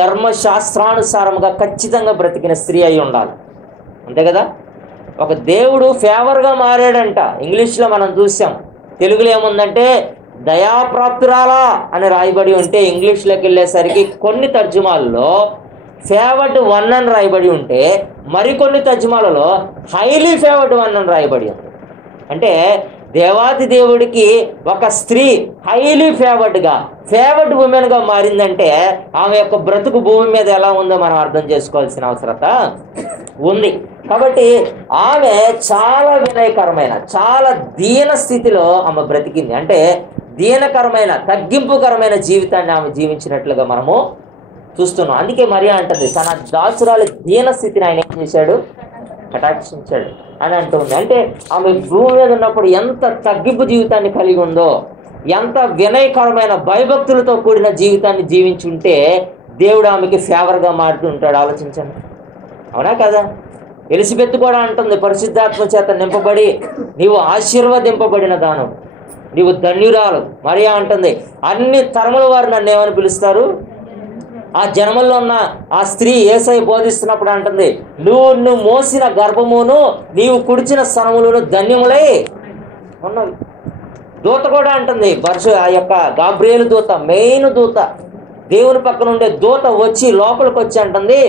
ధర్మశాస్త్రానుసారంగా ఖచ్చితంగా బ్రతికిన స్త్రీ అయి ఉండాలి, అంతే కదా. ఒక దేవుడు ఫేవర్గా మారాడంట. ఇంగ్లీష్లో మనం చూసాం, తెలుగులో ఏముందంటే దయాప్రాప్తురాలా అని రాయబడి ఉంటే ఇంగ్లీష్లోకి వెళ్ళేసరికి కొన్ని తర్జుమాల్లో ఫేవర్డ్ వన్ అని రాయబడి ఉంటే మరికొన్ని తర్జుమాలలో హైలీ ఫేవర్డ్ వన్ అని రాయబడి ఉంది. అంటే దేవాది దేవుడికి ఒక స్త్రీ హైలీ ఫేవర్డ్ ఉమెన్గా మారిందంటే ఆమె యొక్క బ్రతుకు భూమి మీద ఎలా ఉందో మనం అర్థం చేసుకోవాల్సిన అవసరత ఉంది. కాబట్టి ఆమె చాలా వినయకరమైన, చాలా దీన స్థితిలో ఆమె బ్రతికింది. అంటే దీనకరమైన, తగ్గింపుకరమైన జీవితాన్ని ఆమె జీవించినట్లుగా మనము చూస్తున్నాం. అందుకే మరియా అంటుంది తన దాసురాలి దీన స్థితిని ఆయన ఏం చేశాడు, కటాక్షించాడు అని అంటుంది. అంటే ఆమె భూమి మీద ఉన్నప్పుడు ఎంత తగ్గింపు జీవితాన్ని కలిగి ఉందో, ఎంత వినయకరమైన భయభక్తులతో కూడిన జీవితాన్ని జీవించుంటే దేవుడు ఆమెకి ఫేవర్గా మారుతూ ఉంటాడు. ఆలోచించండి, అవునా కదా. ఎలిజబెత్ కూడా అంటుంది పరిశుద్ధాత్మ చేత నింపబడి నీవు ఆశీర్వదింపబడిన దానం, నీవు ధన్యురాలు. మరియా అంటుంది అన్ని తరముల వారు నన్ను ఏమని పిలుస్తారు. ఆ జన్మల్లో ఉన్న ఆ స్త్రీ యేసయ్య బోధిస్తున్నప్పుడు అంటుంది నువ్వు మోసిన గర్భమును నీవు కుడిచిన స్తనములను ధన్యములై ఉన్నవి. దూత కూడా అంటుంది ఆ యొక్క గాబ్రియేలు దూత, మెయిన్ దూత, దేవుని పక్కన ఉండే దూత వచ్చి లోపలికి వచ్చి అంటుంది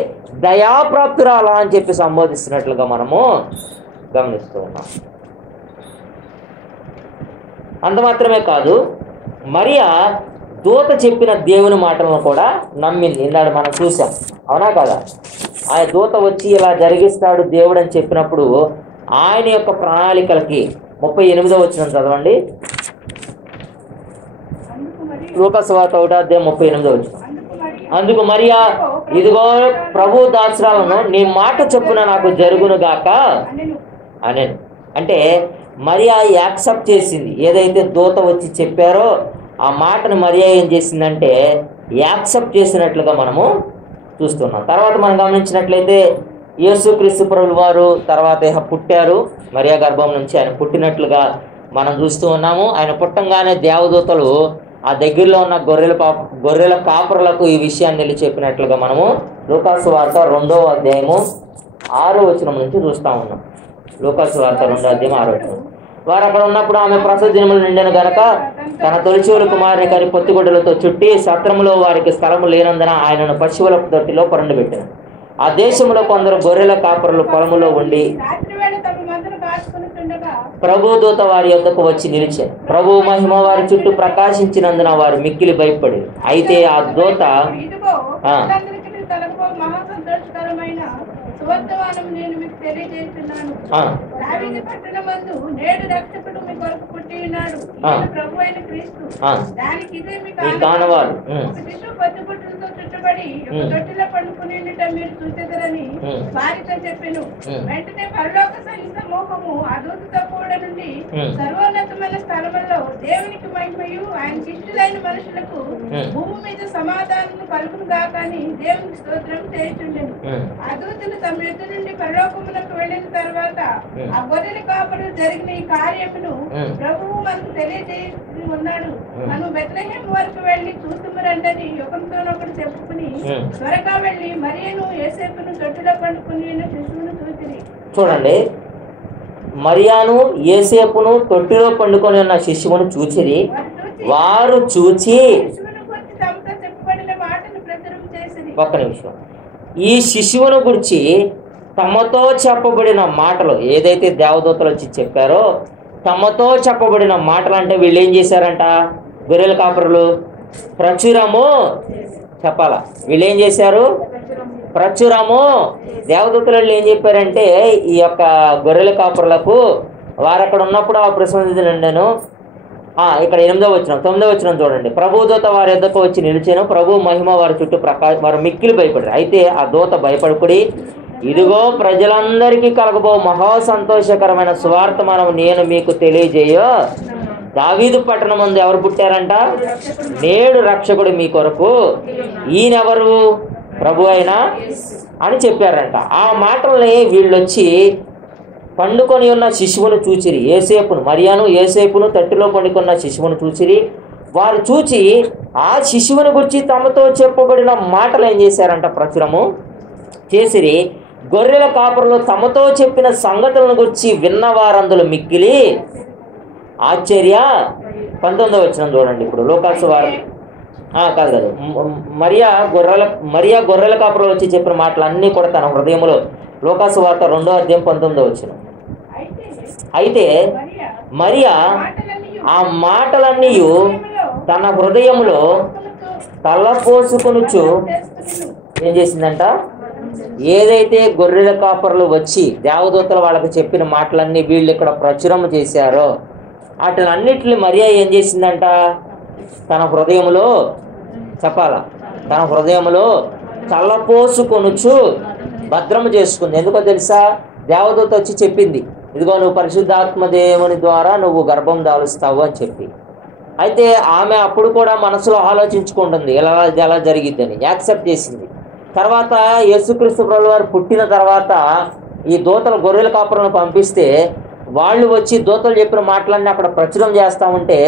దయాప్రాప్తురాలా అని చెప్పి సంబోధిస్తున్నట్లుగా మనము గమనిస్తూ ఉన్నాం. అంత మాత్రమే కాదు, మరియా దూత చెప్పిన దేవుని మాటలను కూడా నమ్మింది. ఇందాక మనం చూసాం, అవునా కదా. ఆయన దూత వచ్చి ఇలా జరిగిస్తాడు దేవుడు అని చెప్పినప్పుడు ఆయన యొక్క ప్రణాళికలకి 38వ వచనం చదవండి. లూకాసు వార్త 1:38 వచనం. అందుకు మరియా ఇదిగో ప్రభు దాసురాలను నీ మాట చొప్పున నాకు జరుగునుగాక అని. అంటే మరియా యాక్సెప్ట్ చేసింది. ఏదైతే దూత వచ్చి చెప్పారో ఆ మాటను మరియా ఏం చేసిందంటే యాక్సెప్ట్ చేసినట్లుగా మనము చూస్తున్నాం. తర్వాత మనం గమనించినట్లయితే యేసుక్రీస్తు ప్రభువు వారు తర్వాత పుట్టారు. మరియా గర్భం నుంచి ఆయన పుట్టినట్లుగా మనం చూస్తూ ఉన్నాము. ఆయన పుట్టంగానే దేవదూతలు ఆ దగ్గరలో ఉన్న గొర్రెల కాపరులకు ఈ విషయాన్ని వెళ్ళి చెప్పినట్లుగా మనము లూకాసు వార్త 2వ అధ్యాయము 6వ వచనం నుంచి చూస్తూ ఉన్నాం. లూకాసు వార్త 2వ అధ్యాయం 6వ వచనం. వారు అక్కడ ఉన్నప్పుడు ఆమె ప్రసవ దినములు నిండాను గనక తన తొలిచూలు కుమారుని కని పొత్తిగుడ్డలతో చుట్టి సత్రములో వారికి స్థలము లేనందున ఆయనను పశువుల తొట్టిలో పరుండబెట్టాను. ఆ దేశంలో కొందరు గొర్రెల కాపరులు పొలములో ఉండి ప్రభు దూత వారి యొద్దకు వచ్చి నిలిచారు. ప్రభు మహిమ వారి చుట్టూ ప్రకాశించినందున వారు మిక్కిలి భయపడి, అయితే ఆ దూత నేను మీకు తెలియజేస్తున్నాను, దావీదు పట్టణమందు నేడు రక్షకుడు మీ కొరకు పుట్టి ఉన్నాడు, ప్రభు అయిన క్రీస్తు. దానికి ఇదే మీకు ఆనవాలు. ఒక శిశువు పొత్తిగుడ్డలతో చుట్టబడి ఒక తొట్టిలో పండుకుని మీరు చూచెదరని వారితో చెప్పెను. వెంటనే పరలోక సైన్య సమూహము ఆ దూతతో కూడా నుండి సర్వోన్నతమైన స్థలములో దేవునికి మహిమయు ఆయన ఇష్టులైన మనుషులకు భూమి మీద సమాధానం కలుగును గాక అని దేవునికి స్తోత్రం చేయుచుండెను. ఆ దూతలు తమ ఎద్దు నుండి పరలోకములకు వెళ్ళిన తర్వాత ఆ గొర్రెల కాపరులు జరిగిన ఈ కార్యమును ప్రభువు మనకు తెలియజేసి ఉన్నాడు. మనం బెత్లెహేము వరకు వెళ్లి చూస్తుమరంటని ఒకరితోనొకరు చెప్పుకుని త్వరగా వెళ్లి మరియను యోసేపును తొట్టిలో పండుకుని శిశువును చూసిరి. చూడండి, మరియాను యోసేపును తొట్టిలో పండుకొని ఉన్న శిశువును చూచిరి. వారు చూచి తమతో చెప్పబడిన మాటను ప్రచురం చేసిరి. ఒక్క నిమిషం. ఈ శిశువును గురించి తమతో చెప్పబడిన మాటలు ఏదైతే దేవదూతలు వచ్చి చెప్పారో, తమతో చెప్పబడిన మాటలు అంటే వీళ్ళు ఏం చేశారంట? గొర్రెల కాపరులు ప్రచురము చెప్పాలా? వీళ్ళు ఏం చేశారు? ప్రచురము. దేవదూతలు ఏం చెప్పారంటే ఈ యొక్క గొర్రెల కాపరులకు వారు అక్కడ ఉన్నప్పుడు ఆ ప్రసంగం నిండాను. ఇక్కడ 8వ వచనం 9వ వచనం చూడండి. ప్రభు దూత వారి యొద్దకు వచ్చి నిలిచాను. ప్రభు మహిమ వారి చుట్టూ వారు మిక్కిలి భయపడారు. అయితే ఆ దూత భయపడుకుడి, ఇదిగో ప్రజలందరికీ కలగబో మహా సంతోషకరమైన సువార్తమానం నేను మీకు తెలియజేయ, దావీదు పట్టణం ముందు ఎవరు పుట్టారంట? నేడు రక్షకుడు మీ కొరకు. ఈయనెవరు? ప్రభు అయినా అని చెప్పారంట. ఆ మాటల్ని వీళ్ళొచ్చి పండుకొని ఉన్న శిశువును చూచిరి. యోసేపును, మరియాను యోసేపును తట్టిలో పండుకున్న శిశువును చూచిరి. వారు చూచి ఆ శిశువుని గురించి తమతో చెప్పబడిన మాటలు ఏం చేశారంట? ప్రచురము చేసిరి. గొర్రెల కాపరులు తమతో చెప్పిన సంగతులను గురించి విన్నవారందులు మిక్కిలి ఆశ్చర్య. 19వ వచనం చూడండి. ఇప్పుడు లూకాసు వారు కాదు మరియా గొర్రెల కాపరులు వచ్చి చెప్పిన మాటలు అన్నీ కూడా తన హృదయంలో. లూకాసు వార్త 2వ అధ్యాయం 19వ వచనం. అయితే మరియా ఆ మాటలన్నీ తన హృదయంలో తలపోసుకొనుచు ఏం చేసిందంట? ఏదైతే గొర్రెల కాపరులు వచ్చి దేవదూతలు వాళ్ళకి చెప్పిన మాటలన్నీ వీళ్ళు ఇక్కడ ప్రచురం చేశారో వాటినన్నిటిని మరియా ఏం చేసిందంట? తన హృదయంలో చెప్పాలా? తన హృదయంలో తలపోసుకొనుచు భద్రము చేసుకుంది. ఎందుకో తెలుసా? దేవదూత వచ్చి చెప్పింది, ఇదిగో నువ్వు పరిశుద్ధాత్మ దేవుని ద్వారా నువ్వు గర్భం దాలుస్తావు అని చెప్పి. అయితే ఆమె అప్పుడు కూడా మనసులో ఆలోచించుకుంటుంది ఎలా జరిగిద్దని. యాక్సెప్ట్ చేసింది. తర్వాత యేసుక్రీస్తు ప్రభువు వారు పుట్టిన తర్వాత ఈ దూతలు గొర్రెల కాపులను పంపిస్తే వాళ్ళు వచ్చి దూతలు చెప్పిన మాటలన్నీ అక్కడ ప్రచురం చేస్తూ ఉంటే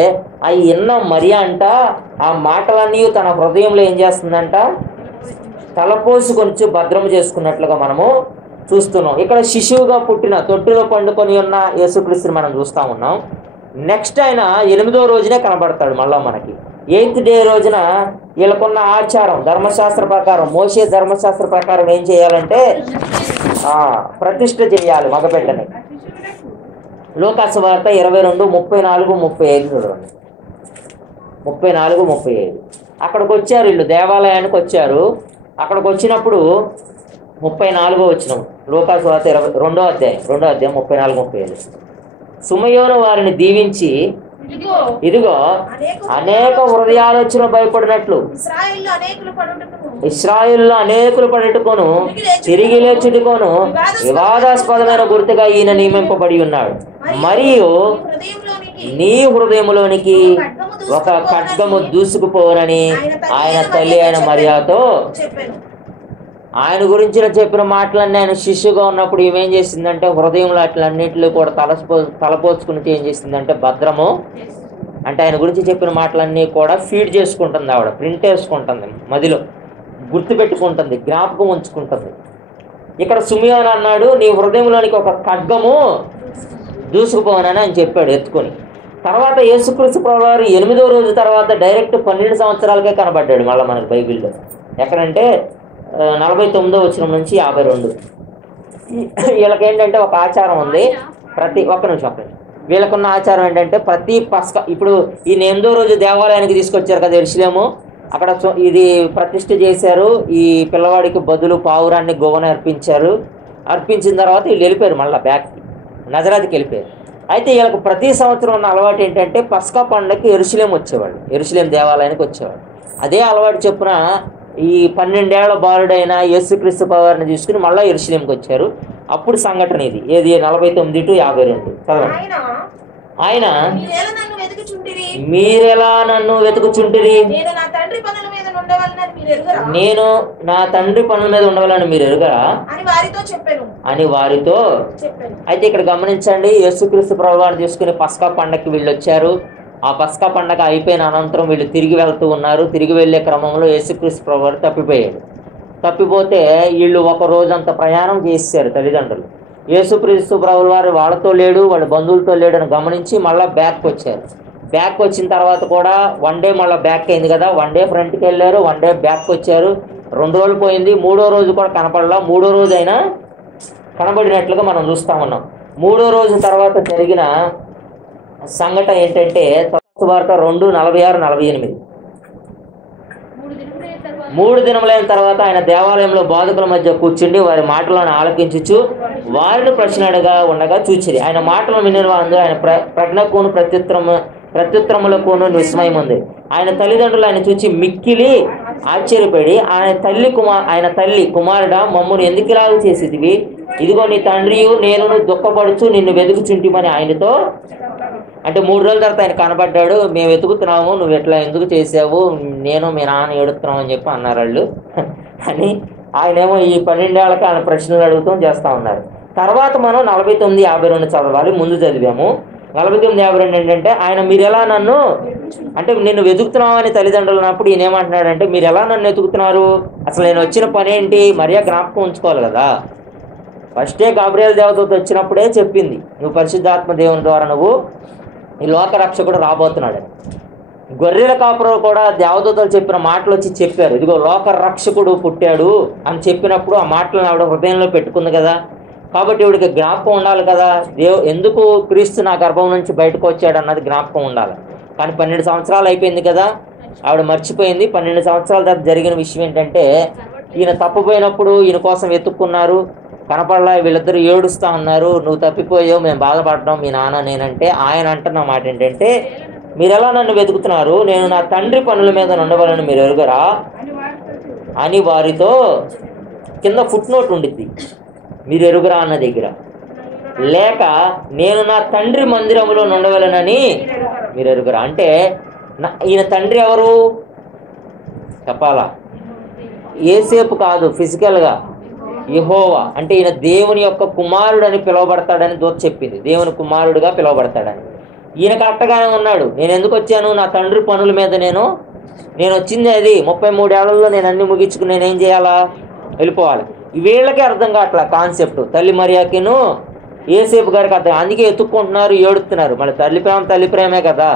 అవి విన్న మరియా అంట ఆ మాటలన్నీ తన హృదయంలో ఏం చేస్తుందంట? తలపోసుకొని భద్రం చేసుకున్నట్లుగా మనము చూస్తున్నాం. ఇక్కడ శిశువుగా పుట్టిన తొట్టిలో పండుకొని ఉన్న యేసుక్రీస్తుని మనం చూస్తూ ఉన్నాం. నెక్స్ట్ ఆయన 8వ రోజునే కనబడతాడు మళ్ళా మనకి. 8th డే రోజున వీళ్ళకున్న ఆచారం ధర్మశాస్త్ర ప్రకారం, మోషే ధర్మశాస్త్ర ప్రకారం ఏం చేయాలంటే ప్రతిష్ఠ చేయాలి మగబిడ్డని. లూకాసు వార్త 22, 34, 35 చూడండి. 34, 35 అక్కడికి వచ్చారు వీళ్ళు, దేవాలయానికి వచ్చారు. అక్కడికి వచ్చినప్పుడు 34వ వచనం లూకాసు వార్త 2వ అధ్యాయం 34, 35 సుమయోను వారిని దీవించి, ఇదిగో అనేక హృదయాలోచన భయపడినట్లు ఇశ్రాయేలులో అనేకులు పడుటకును తిరిగి లేచుటకును వివాదాస్పదమైన గుర్తుగా ఈయన నియమింపబడి ఉన్నాడు. మరియు నీ హృదయంలోనికి ఒక ఖడ్గము దూసుకుపోనని ఆయన తల్లి అయిన మరియాతో ఆయన గురించి చెప్పిన మాటలన్నీ ఆయన శిష్యుగా ఉన్నప్పుడు ఏమేం చేసిందంటే హృదయంలో అట్లన్నింటిలో కూడా తలపోసుకుని ఏం చేసిందంటే భద్రము అంటే ఆయన గురించి చెప్పిన మాటలన్నీ కూడా ఫీడ్ చేసుకుంటుంది ఆవిడ, ప్రింట్ వేసుకుంటుంది, మదిలో గుర్తుపెట్టుకుంటుంది, జ్ఞాపకం ఉంచుకుంటుంది. ఇక్కడ సిమియోను అన్నాడు, నీ హృదయంలోనికి ఒక ఖడ్గము దూసుకుపోనని ఆయన చెప్పాడు ఎత్తుకొని. తర్వాత యేసుక్రీస్తు ప్రభువారు 8వ రోజు తర్వాత డైరెక్ట్ 12 సంవత్సరాలకే కనబడ్డాడు మళ్ళీ మనకు బైబిల్లో. ఎక్కడంటే 49వ వచనం నుంచి 52. వీళ్ళకేంటంటే ఒక ఆచారం ఉంది, ఒక్క నిమిషం వీళ్ళకున్న ఆచారం ఏంటంటే ప్రతి పస్కా, ఇప్పుడు ఈ 8వ రోజు దేవాలయానికి తీసుకొచ్చారు కదా యెరూషలేము, అక్కడ ఇది ప్రతిష్ఠ చేశారు. ఈ పిల్లవాడికి బదులు పావురాన్ని గోవని అర్పించారు. అర్పించిన తర్వాత వీళ్ళు వెళ్ళిపోయారు, మళ్ళీ బ్యాక్కి నజరాతికి వెళ్ళిపోయారు. అయితే వీళ్ళకు ప్రతి సంవత్సరం ఉన్న అలవాటు ఏంటంటే పస్కా పండుగకి యెరూషలేం వచ్చేవాళ్ళు, యెరూషలేం దేవాలయానికి వచ్చేవాళ్ళు. అదే అలవాటు చొప్పున ఈ 12 ఏళ్ల బాలుడైన యేసుక్రీస్తు ప్రభువారిని తీసుకుని మళ్ళీ యెరూషలేంకి వచ్చారు. అప్పుడు సంఘటన ఇది, ఏది 49 to 52 చదవండి. ఆయన మీరెలా నన్ను వెతుకుచుంటిరి, నేను నా తండ్రి పనుల మీద ఉండవాలని మీరు ఎరుగరా అని వారితో. అయితే ఇక్కడ గమనించండి, యేసుక్రీస్తు ప్రభువారిని తీసుకుని పస్కా పండగకి వీళ్ళు వచ్చారు. ఆ పస్కా పండగ అయిపోయిన అనంతరం వీళ్ళు తిరిగి వెళ్తూ ఉన్నారు. తిరిగి వెళ్ళే క్రమంలో యేసుక్రీస్తు ప్రభువారు తప్పిపోయాడు. తప్పిపోతే వీళ్ళు ఒక రోజంత ప్రయాణం చేశారు తల్లిదండ్రులు. యేసుక్రీస్తు ప్రభువారు వాళ్ళతో లేడు, వాళ్ళ బంధువులతో లేడు అని గమనించి మళ్ళీ బ్యాక్ వచ్చారు. బ్యాక్ వచ్చిన తర్వాత కూడా 1 డే మళ్ళీ బ్యాక్ అయింది కదా, 1 డే ఫ్రంట్కి వెళ్ళారు, 1 డే బ్యాక్ వచ్చారు. 2 రోజులు పోయింది, 3వ రోజు కూడా కనపడలా. 3వ రోజు అయినా కనబడినట్లుగా మనం చూస్తూ ఉన్నాం. 3వ రోజు తర్వాత జరిగిన సంఘటన ఏంటంటే వార్త 2:46-48. 3 దినములైన తర్వాత ఆయన దేవాలయంలో బోధకుల మధ్య కూర్చుండి వారి మాటలను ఆలకించుచు వారిని ప్రశ్నగా ఉండగా చూచిరి. ఆయన మాటలు వినిన వారు ఆయన ప్రజ్ఞకును ప్రత్యుత్తరములకును విస్మయం ఉంది. ఆయన తల్లిదండ్రులు ఆయన చూచి మిక్కిలి ఆశ్చర్యపడి ఆయన తల్లి కుమారుడా మమ్మల్ని ఎందుకు ఇలాగ చేసేదివి, ఇదిగో నీ తండ్రియు నేను దుఃఖపడుచు నిన్ను వెతుకుచుంటిమని ఆయనతో. అంటే 3 రోజుల తర్వాత ఆయన కనబడ్డాడు, మేము వెతుకుతున్నాము, నువ్వు ఎట్లా ఎందుకు చేసావు, నేను మీ నాన్న ఏడుస్తున్నావు అని చెప్పి అన్నారు వాళ్ళు అని. ఆయనేమో ఈ 12 ఏళ్ళకి ఆయన ప్రశ్నలు అడుగుతూ చేస్తూ ఉన్నారు. తర్వాత మనం 49:52 చదవాలి, ముందు చదివాము. 49:52 ఏంటంటే ఆయన మీరు ఎలా నన్ను, అంటే నిన్ను వెతుకుతున్నావు అని తల్లిదండ్రులు అన్నప్పుడు ఈయన ఏమంటున్నాడంటే మీరు ఎలా నన్ను వెతుకుతున్నారు, అసలు నేను వచ్చిన పని ఏంటి, మరియా జ్ఞాపకం ఉంచుకోవాలి కదా. ఫస్టే గాబ్రియేల్ దేవదూత వచ్చినప్పుడే చెప్పింది, నువ్వు పరిశుద్ధాత్మ దేవుని ద్వారా నువ్వు ఈ లోకరక్షకుడు రాబోతున్నాడు. గొర్రెల కాపురం కూడా దేవదూతలు చెప్పిన మాటలు వచ్చి చెప్పారు, ఇదిగో లోకరక్షకుడు పుట్టాడు అని చెప్పినప్పుడు ఆ మాటలను ఆవిడ హృదయంలో పెట్టుకుంది కదా. కాబట్టి ఇవిడికి జ్ఞాపకం ఉండాలి కదా, ఎందుకు క్రీస్తు నా గర్భం నుంచి బయటకు వచ్చాడు అన్నది జ్ఞాపకం ఉండాలి. కానీ 12 సంవత్సరాలు అయిపోయింది కదా, ఆవిడ మర్చిపోయింది. 12 సంవత్సరాల తర్వాత జరిగిన విషయం ఏంటంటే ఈయన తప్పిపోయినప్పుడు ఈయన కోసం వెతుక్కున్నారు, కనపడలా, వీళ్ళిద్దరూ ఏడుస్తూ ఉన్నారు, నువ్వు తప్పిపోయావు, మేము బాధపడ్డాం మీ నాన్న నేనంటే. ఆయన అంటున్న మాట ఏంటంటే మీరు ఎలా నన్ను వెతుకుతున్నారు, నేను నా తండ్రి పనుల మీద ఉండవాలని మీరు ఎరుగరా అని వారితో. కింద ఫుట్ నోట్ ఉండిద్ది మీరు ఎరుగరా అన్న దగ్గర, లేక నేను నా తండ్రి మందిరంలో ఉండవలనని మీరు ఎరుగరా అంటే ఈయన తండ్రి ఎవరు చెప్పాలా, ఏసేపు కాదు, ఫిజికల్గా యెహోవా. అంటే ఈయన దేవుని యొక్క కుమారుడు అని పిలువబడతాడని దూత చెప్పింది, దేవుని కుమారుడుగా పిలువబడతాడని. ఈయన కరెక్ట్గానే ఉన్నాడు, నేను ఎందుకు వచ్చాను, నా తండ్రి పనుల మీద నేను వచ్చింది అది. 33 ఏళ్లలో నేను అన్ని ముగించుకుని నేనేం చేయాలా, వెళ్ళిపోవాలి. వీళ్ళకే అర్థం కావట్లా కాన్సెప్ట్, తల్లి మరియాకిను ఏసేపు గారికి అర్థం. అందుకే ఎత్తుక్కుంటున్నారు, ఏడుస్తున్నారు. మళ్ళీ తల్లి ప్రేమే కదా,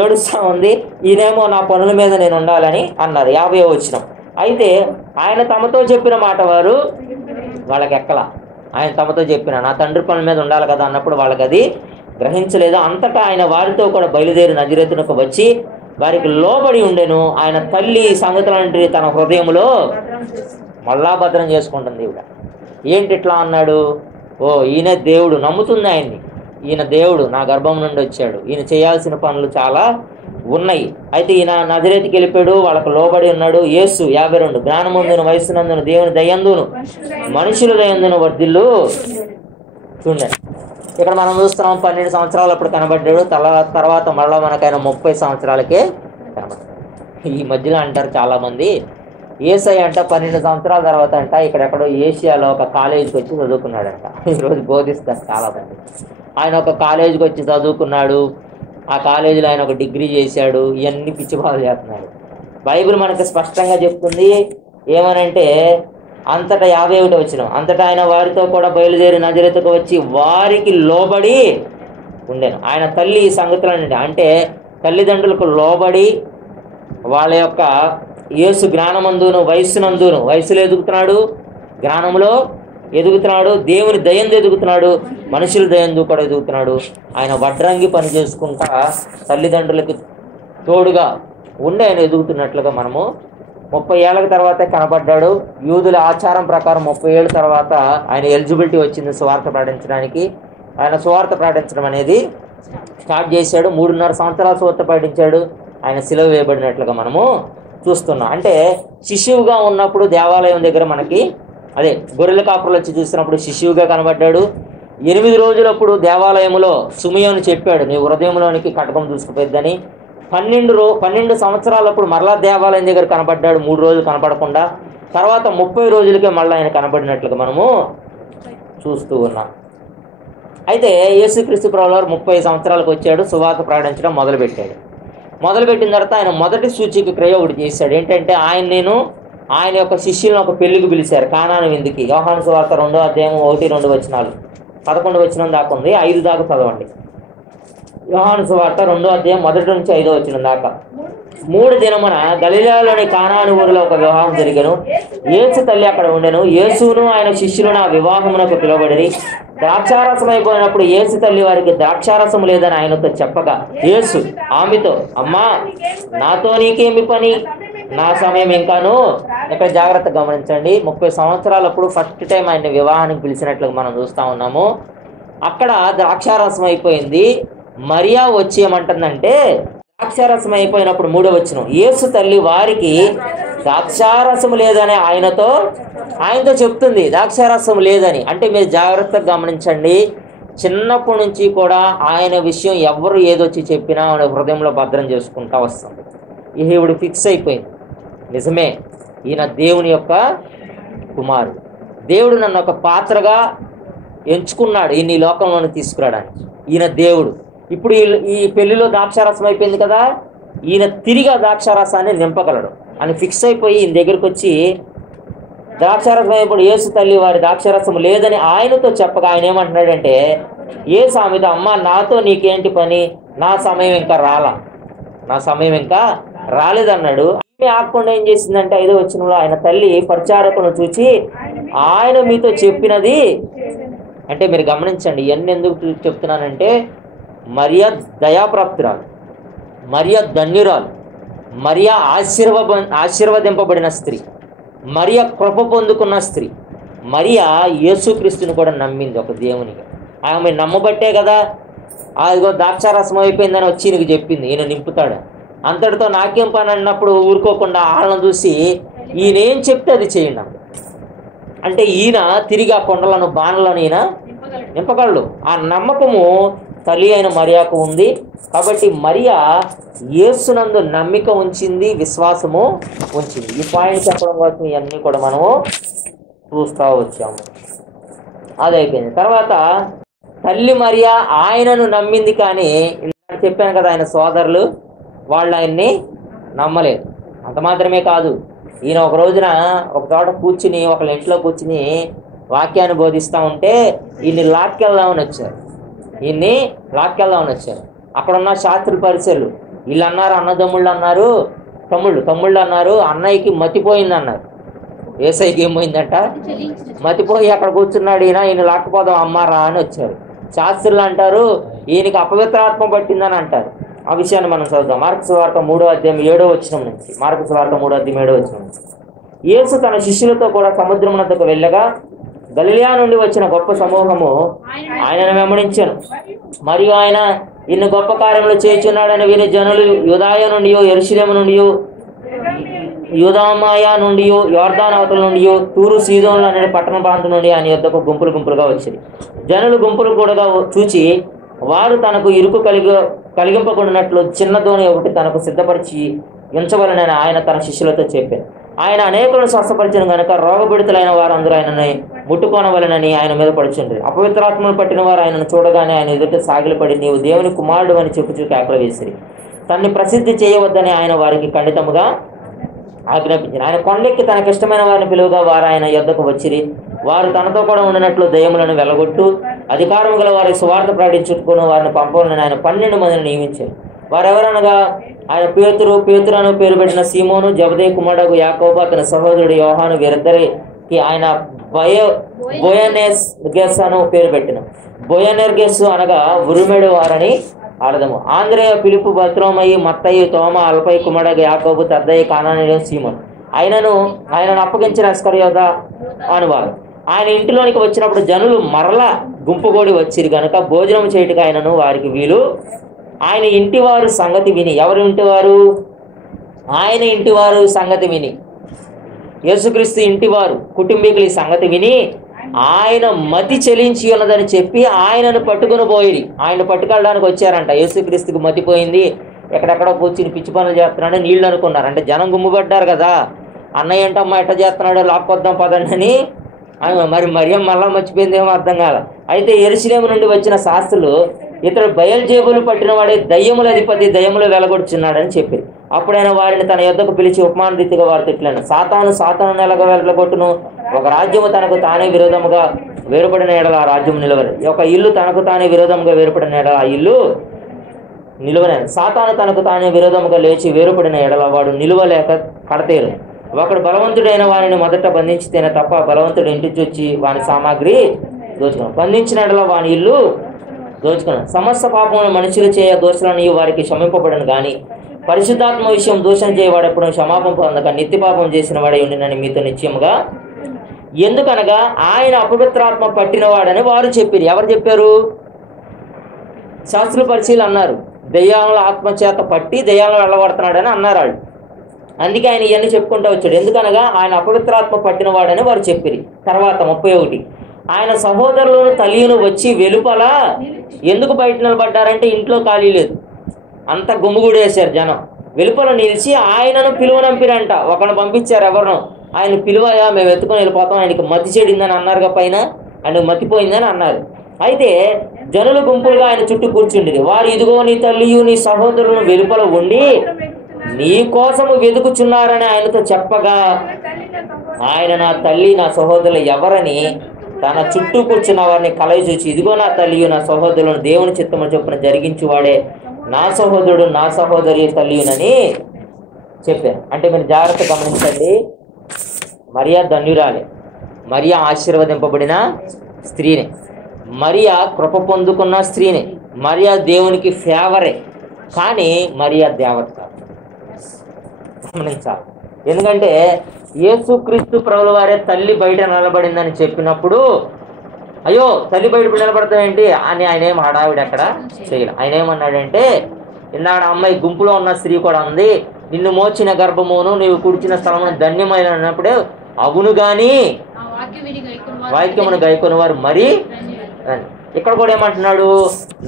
ఏడుస్తూ ఉంది. ఈయనేమో నా పనుల మీద నేను ఉండాలని అన్నారు. 50వ వచనం. అయితే ఆయన తమతో చెప్పిన మాట వారు వాళ్ళకి ఎక్కలా. ఆయన తమతో చెప్పిన నా తండ్రి పనుల మీద ఉండాలి కదా అన్నప్పుడు వాళ్ళకి అది గ్రహించలేదు. అంతటా ఆయన వారితో కూడా బయలుదేరి నజరేతునకు వచ్చి వారికి లోబడి ఉండెను. ఆయన తల్లి సంగతులంటే తన హృదయంలో మళ్ళా భద్రం చేసుకుంటుంది. ఇవిడ ఏంటి ఇట్లా అన్నాడు, ఓ ఈయన దేవుడు, నమ్ముతుంది ఆయన్ని, ఈయన దేవుడు నా గర్భం నుండి వచ్చాడు, ఈయన చేయాల్సిన పనులు చాలా ఉన్నాయి. అయితే ఈయన నజరేతుకి వెళ్ళిపోయాడు, వాళ్ళకు లోబడి ఉన్నాడు. యేసు 52 జ్ఞానమందును వయస్సునందును దేవుని దయందును మనుషుల దయందును వర్ధిల్లు. చూడండి ఇక్కడ మనం చూస్తున్నాం 12 సంవత్సరాలు అప్పుడు కనబడ్డాడు, తర్వాత మళ్ళీ మనకైనా 30 సంవత్సరాలకే కనబడ్డాడు. ఈ మధ్యలో అంటారు చాలామంది యేసయ్య అంట 12 సంవత్సరాల తర్వాత అంట ఇక్కడెక్కడో ఏషియాలో ఒక కాలేజీకి వచ్చి చదువుకున్నాడంట. ఈరోజు బోధిస్తారు చాలామంది. ఆయన ఒక కాలేజీకి వచ్చి చదువుకున్నాడు, ఆ కాలేజీలో ఆయన ఒక డిగ్రీ చేశాడు, ఇవన్నీ పిచ్చి బాధలు చేస్తున్నాడు. బైబిల్ మనకు స్పష్టంగా చెప్తుంది ఏమనంటే, అంతటా 51 వచనం, అంతటా ఆయన వారితో కూడా బయలుదేరి నజరేతుకు వచ్చి వారికి లోబడి ఉండెను. ఆయన తల్లి ఈ సంగతులనండి, అంటే తల్లిదండ్రులకు లోబడి వాళ్ళ యొక్క యేసు జ్ఞానమందును వయస్సునందును, వయసులో ఎదుగుతున్నాడు, జ్ఞానంలో ఎదుగుతున్నాడు, దేవుని దయందు ఎదుగుతున్నాడు, మనుషుల దయందు కూడా ఎదుగుతున్నాడు. ఆయన వడ్రంగి పని చేసుకుంటా తల్లిదండ్రులకి తోడుగా ఉండి ఆయన ఎదుగుతున్నట్లుగా మనము 30 ఏళ్ళ తర్వాతే కనబడ్డాడు. యూదుల ఆచారం ప్రకారం 30 ఏళ్ళ తర్వాత ఆయన ఎలిజిబిలిటీ వచ్చింది సువార్త ప్రకటించడానికి. ఆయన సువార్త ప్రకటించడం అనేది స్టార్ట్ చేశాడు. 3.5 సంవత్సరాలు సువార్త ప్రకటించాడు. ఆయన సిలువ వేయబడినట్లుగా మనము చూస్తున్నాం. అంటే శిశువుగా ఉన్నప్పుడు దేవాలయం దగ్గర మనకి అదే గొర్రెల కాపురులు వచ్చి చూసినప్పుడు శిశువుగా కనబడ్డాడు. 8 రోజులప్పుడు దేవాలయంలో సుమియోను చెప్పాడు, నీ హృదయంలోనికి కటకం దూసుకుపోయిద్దని. 12 సంవత్సరాలప్పుడు మరలా దేవాలయం దగ్గర కనబడ్డాడు, 3 రోజులు కనపడకుండా. తర్వాత 30 రోజులకే మళ్ళీ ఆయన కనబడినట్లుగా మనము చూస్తూ ఉన్నాం. అయితే యేసుక్రీస్తు ప్రభువారు 30 సంవత్సరాలకు వచ్చాడు, సువార్త ప్రకటించడం మొదలుపెట్టిన తర్వాత ఆయన మొదటి సూచిక క్రియ ఒకటి చేశాడు. ఏంటంటే ఆయన యొక్క శిష్యులను ఒక పెళ్లికి పిలిచారు, కానాను విందుకి. యోహాను సువార్త 2వ అధ్యాయం 1-2 వచనాలు, 11 వచనం దాకా ఉంది, 5 దాకా చదవండి. యోహాను సువార్త 2వ అధ్యాయం 1 నుంచి 5వ వచనం దాకా. 3 దినమున గలిలయలోని కానాను ఊరిలో ఒక వివాహం జరిగెను. యేసు తల్లి అక్కడ ఉండెను. యేసును ఆయన శిష్యులను ఆ వివాహమునకు పిలువబడి ద్రాక్షారసం అయిపోయినప్పుడు యేసు తల్లి వారికి ద్రాక్షారసం లేదని ఆయనతో చెప్పగా యేసు ఆమెతో, అమ్మా, నాతో నీకేమి పని, నా సమయం ఇంకాను. ఇక్కడ జాగ్రత్తగా గమనించండి, 30 సంవత్సరాలప్పుడు ఫస్ట్ టైం ఆయన వివాహానికి పిలిచినట్లుగా మనం చూస్తూ ఉన్నాము. అక్కడ ద్రాక్షారసం అయిపోయింది. మరియా వచ్చి ఏమంటుందంటే, ద్రాక్షారసం అయిపోయినప్పుడు 3వ వచనం, యేసు తల్లి వారికి ద్రాక్షారసం లేదని ఆయనతో చెప్తుంది. ద్రాక్షారసం లేదని అంటే మీరు జాగ్రత్తగా గమనించండి, చిన్నప్పటి నుంచి కూడా ఆయన విషయం ఎవరు ఏదొచ్చి చెప్పినా ఆయన హృదయంలో భద్రం చేసుకుంటా వస్తుంది. ఈవిడ ఫిక్స్ అయిపోయింది, నిజమే ఈయన దేవుని యొక్క కుమారుడు, దేవుడు నన్ను ఒక పాత్రగా ఎంచుకున్నాడు ఈయన ఈ లోకంలోకి తీసుకురావడానికి, ఈయన దేవుడు. ఇప్పుడు ఈ పెళ్లిలో ద్రాక్షారసం అయిపోయింది కదా, ఈయన తిరిగి ఆ ద్రాక్షారసాన్ని నింపగలడు అని ఫిక్స్ అయిపోయి ఈయన దగ్గరికి వచ్చి ద్రాక్షారసం అయిపోయి యేసు తల్లి వారి ద్రాక్షారసం లేదని ఆయనతో చెప్పగా ఆయన ఏమంటున్నాడంటే, యేసు ఆమెతో, అమ్మ, నాతో నీకేంటి పని, నా సమయం ఇంకా రాలేదన్నాడు. ఆమె ఆకుండా ఏం చేసిందంటే 5వ వచనంలో, ఆయన తల్లి పరిచారకును చూచి ఆయన మీతో చెప్పినది అంటే మీరు గమనించండి, ఇవన్నీ ఎందుకు చెప్తున్నానంటే, మరియా దయాప్రాప్తురాలు, మరియా ధన్యురాలు, మరియా ఆశీర్వదింపబడిన స్త్రీ, మరియా కృప పొందుకున్న స్త్రీ, మరియా యేసుక్రీస్తుని కూడా నమ్మింది ఒక దేవునిగా. ఆమె నమ్మబట్టే కదా అదిగో ద్రాక్షారసం అయిపోయిందని వచ్చి ఈయనకు చెప్పింది, ఈయన నింపుతాడు. అంతటితో నాకేం పని అన్నప్పుడు ఊరుకోకుండా వాళ్ళని చూసి ఈయన ఏం చెప్తే అది చేయండి అంటే ఈయన తిరిగి ఆ కొండలను బాణలను ఈయన నింపగలడు. ఆ నమ్మకము తల్లి అయిన మరియాకు ఉంది. కాబట్టి మరియా యేసునందు నమ్మిక ఉంచింది, విశ్వాసము ఉంచింది. ఈ పాయింట్ చెప్పడం కోసం ఇవన్నీ కూడా మనము చూస్తూ వచ్చాము. అదైపోయింది. తర్వాత తల్లి మరియా ఆయనను నమ్మింది, కానీ చెప్పాను కదా ఆయన సోదరులు వాళ్ళు ఆయన్ని నమ్మలేదు. అంత మాత్రమే కాదు, ఈయన ఒక రోజున ఒక చోట కూర్చుని ఒకళ్ళ ఇంట్లో కూర్చుని వాక్యాన్ని బోధిస్తూ ఉంటే ఈయన్ని లాక్కెళ్దామని వచ్చారు. అక్కడ ఉన్న శాస్త్రుల పరిచయలు వీళ్ళు అన్నారు, అన్నదమ్ముళ్ళు అన్నారు, తమ్ముళ్ళు అన్నారు, అన్నయ్యకి మతిపోయింది అన్నారు. ఏసైకి ఏం పోయిందంట, మతిపోయి అక్కడ కూర్చున్నాడు. ఈయన లాక్కపోదాం అమ్మారా అని వచ్చారు. శాస్త్రులు అంటారు ఈయనకి అపవిత్రాత్మ పట్టిందని అంటారు. ఆ విషయాన్ని మనం చదువుతాం. మార్కు సువార్త 3వ అధ్యాయం 7వ వచనం నుంచి. మార్కు సువార్త 3వ అధ్యాయం 7వ వచనం నుంచి. యేసు తన శిష్యులతో కూడా సముద్రమునకు వెళ్ళగా గలిలయ నుండి వచ్చిన గొప్ప సమూహము ఆయనను వెంబడించాను. మరియు ఆయన ఇన్ని గొప్ప కార్యములు చేయుచున్నాడని విని జనులు యూదాయ నుండి, యెరూషలేము నుండి, యూదామాయ నుండి, యోర్దాను అవతల నుండి, తూరు సీదోనులు అనే పట్టణ ప్రాంతం నుండి ఆయన యొద్దకు గుంపులుగా వచ్చింది. జనులు గుంపులు కూడా చూచి వారు తనకు ఇరుకు కలిగింపకుండానట్లు చిన్న దోణి ఒకటి తనకు సిద్ధపరిచి ఉంచవలనని ఆయన తన శిష్యులతో చెప్పారు. ఆయన అనేకులను స్వస్థపరిచిన కనుక రోగపీడితులైన వారందరూ ఆయనని ముట్టుకొనవలెనని ఆయన మీద పడుచుండ్రి. అపవిత్రాత్మను పట్టిన వారు ఆయనను చూడగానే ఆయన ఎదుట సాగిలపడి, నీవు దేవుని కుమారుడు అని చెప్పుచూ కేకలు వేసిరి. తన్ని ప్రసిద్ధి చేయవద్దని ఆయన వారికి ఖండితముగా ఆజ్ఞాపించారు. ఆయన కొండెక్కి తనకి ఇష్టమైన వారిని పిలువగా వారు ఆయన యొద్దకు వచ్చిరి. వారు తనతో కూడా ఉండినట్లు దయ్యములను వెలగొట్టు అధికారం గల వారి సువార్త ప్రకటించుకుని వారిని పంపాలని ఆయన 12 మందిని నియమించారు. వారెవరనగా ఆయన పేతురు అని పేరు పెట్టిన సీమోను, జబదేయి కుమారుడు యాకోబు, అతని సహోదరుడు యోహాను, వీరిద్దరికి ఆయన బోయనెర్గెస్ అని పేరు పెట్టిన. బోయనెర్గెస్ అనగా ఉరిమెడు వారని అర్థము. ఆంద్రేయ, పిలుపు, బర్తలోమయి, మత్తయి, తోమ, అల్పై కుమారుడు యాకోబు, తద్దయి, కానానీయుడు, సీమోను. ఆయనను అప్పగించిన ఇస్కరియోత అనువారు. ఆయన ఇంటిలోనికి వచ్చినప్పుడు జనులు మరలా గుంపుగూడి వచ్చిరు గనుక భోజనం చేయటకు ఆయనను వారికి వీలు. ఆయన ఇంటివారు సంగతి విని, ఎవరు ఇంటివారు? ఆయన ఇంటివారు సంగతి విని, యేసుక్రీస్తు ఇంటివారు కుటుంబీకులు ఈ సంగతి విని ఆయన మతి చెలించి ఉన్నదని చెప్పి ఆయనను పట్టుకుని పోయిరి. ఆయన పట్టుకెళ్ళడానికి వచ్చారంట. యేసుక్రీస్తుకి మతిపోయింది, ఎక్కడెక్కడో కూర్చుని పిచ్చి పనులు చేస్తున్నాడు నీళ్ళు అనుకున్నారు. అంటే జనం గుమ్ముపడ్డారు కదా, అన్నయ్య ఏంటమ్మా ఎట్ట చేస్తున్నాడు, లాక్కొద్దాం పదండి అని. మరియం మళ్ళా మర్చిపోయిందేమో అర్థం కాల. అయితే యెరూషలేము నుండి వచ్చిన శాస్త్రులు ఇతడు బయల్జేబులు పట్టిన వాడే దయ్యముల అధిపతి, దయ్యములు వెలగొట్టుచున్నాడని చెప్పి అప్పుడు ఆయన వారిని తన యొద్దకు పిలిచి ఉపమాన రీతిగా వారు తిట్టాను. సాతాను ఎలాగ వెళ్ళగొట్టును? ఒక రాజ్యము తనకు తానే విరోధముగా వేరుపడిన ఎడల ఆ రాజ్యం నిలవలేదు. ఒక ఇల్లు తనకు తానే విరోధముగా వేరుపడిన ఎడల ఆ ఇల్లు నిలువలేదు. సాతాను తనకు తానే విరోధముగా లేచి వేరుపడిన ఎడల వాడు నిలువలేక కడతేరు. ఒకడు బలవంతుడైన వారిని మొదట బంధించితేనే తప్ప బలవంతుడు ఇంటి చూచి వాని సామాగ్రి దోచుకున్నాడు. బంధించిన ఎడల వాని ఇల్లు దోచుకున్నాడు. సమస్త పాపమును మనుషులు చేయ దోషులను వారికి క్షమింపబడను కానీ పరిశుద్ధాత్మ విషయం దోషం చేయవాడెప్పుడు క్షమాపణ పొందక నిత్య పాపం చేసిన వాడే ఉండినని మీతో నిశ్చయముగా. ఎందుకనగా ఆయన అపవిత్రాత్మ పట్టినవాడని వారు చెప్పారు. ఎవరు చెప్పారు? శాస్త్రుల పరిశీలు అన్నారు. దయ్యాలను ఆత్మచేత పట్టి దయ్యాలను వెళ్ళగొడుతున్నాడని అన్నారు వాళ్ళు. అందుకే ఆయన ఇవన్నీ చెప్పుకుంటూ వచ్చాడు. ఎందుకనగా ఆయన అపవిత్రాత్మ పట్టినవాడని వారు చెప్పిరి. తర్వాత 31 ఆయన సహోదరులను తల్లిను వచ్చి వెలుపల ఎందుకు బయట నిలబడ్డారంటే ఇంట్లో ఖాళీ లేదు, అంత గుమ్ముగుడేశారు జనం. వెలుపల నిలిచి ఆయనను పిలువనంపిరంట. ఒకరిని పంపించారు, ఎవరినో ఆయన పిలువయా మేము ఎత్తుకొని వెళ్ళిపోతాం, ఆయనకి మతి చెడిందని అన్నారుగా, పైన ఆయనకు మతిపోయిందని అన్నారు. అయితే జనుల గుంపులుగా ఆయన చుట్టూ కూర్చుండేది. వారు ఇదిగో నీ తల్లియు నీ సహోదరులను వెలుపల ఉండి నీ కోసము వెతుకుచున్నారని ఆయనతో చెప్పగా ఆయన నా తల్లి నా సహోదరులు ఎవరని తన చుట్టూ కూర్చున్న వారిని కలయి చూచి, ఇదిగో నా తల్లియు నా సహోదరులను దేవుని చిత్తము చొప్పున జరిగించువాడే నా సహోదరుడు నా సహోదరి తల్లియునని చెప్పాను. అంటే మీరు జాగ్రత్త గమనించండి. మరియా ధన్యురాలే, మరియా ఆశీర్వదింపబడిన స్త్రీనే, మరియా కృప పొందుకున్న స్త్రీనే, మరియా దేవునికి ఫేవరే. కానీ మరియా దేవత కాదు. గమనించాలి. ఎందుకంటే యేసుక్రీస్తు ప్రభుల వారే తల్లి బయట నిలబడిందని చెప్పినప్పుడు అయ్యో తల్లి బయట నిలబడతాం ఏంటి అని ఆయన ఏం హడావిడి అక్కడ చేయలే. ఆయన ఏమన్నాడంటే, ఇందాక అమ్మాయి గుంపులో ఉన్న స్త్రీ కూడా ఉంది, నిన్ను మోచిన గర్భమును నీవు కూర్చిన స్థలమును ధన్యమైన అన్నప్పుడే అవును గాని వాక్యమును గైకొని వారు మరి. ఇక్కడ కూడా ఏమంటున్నాడు,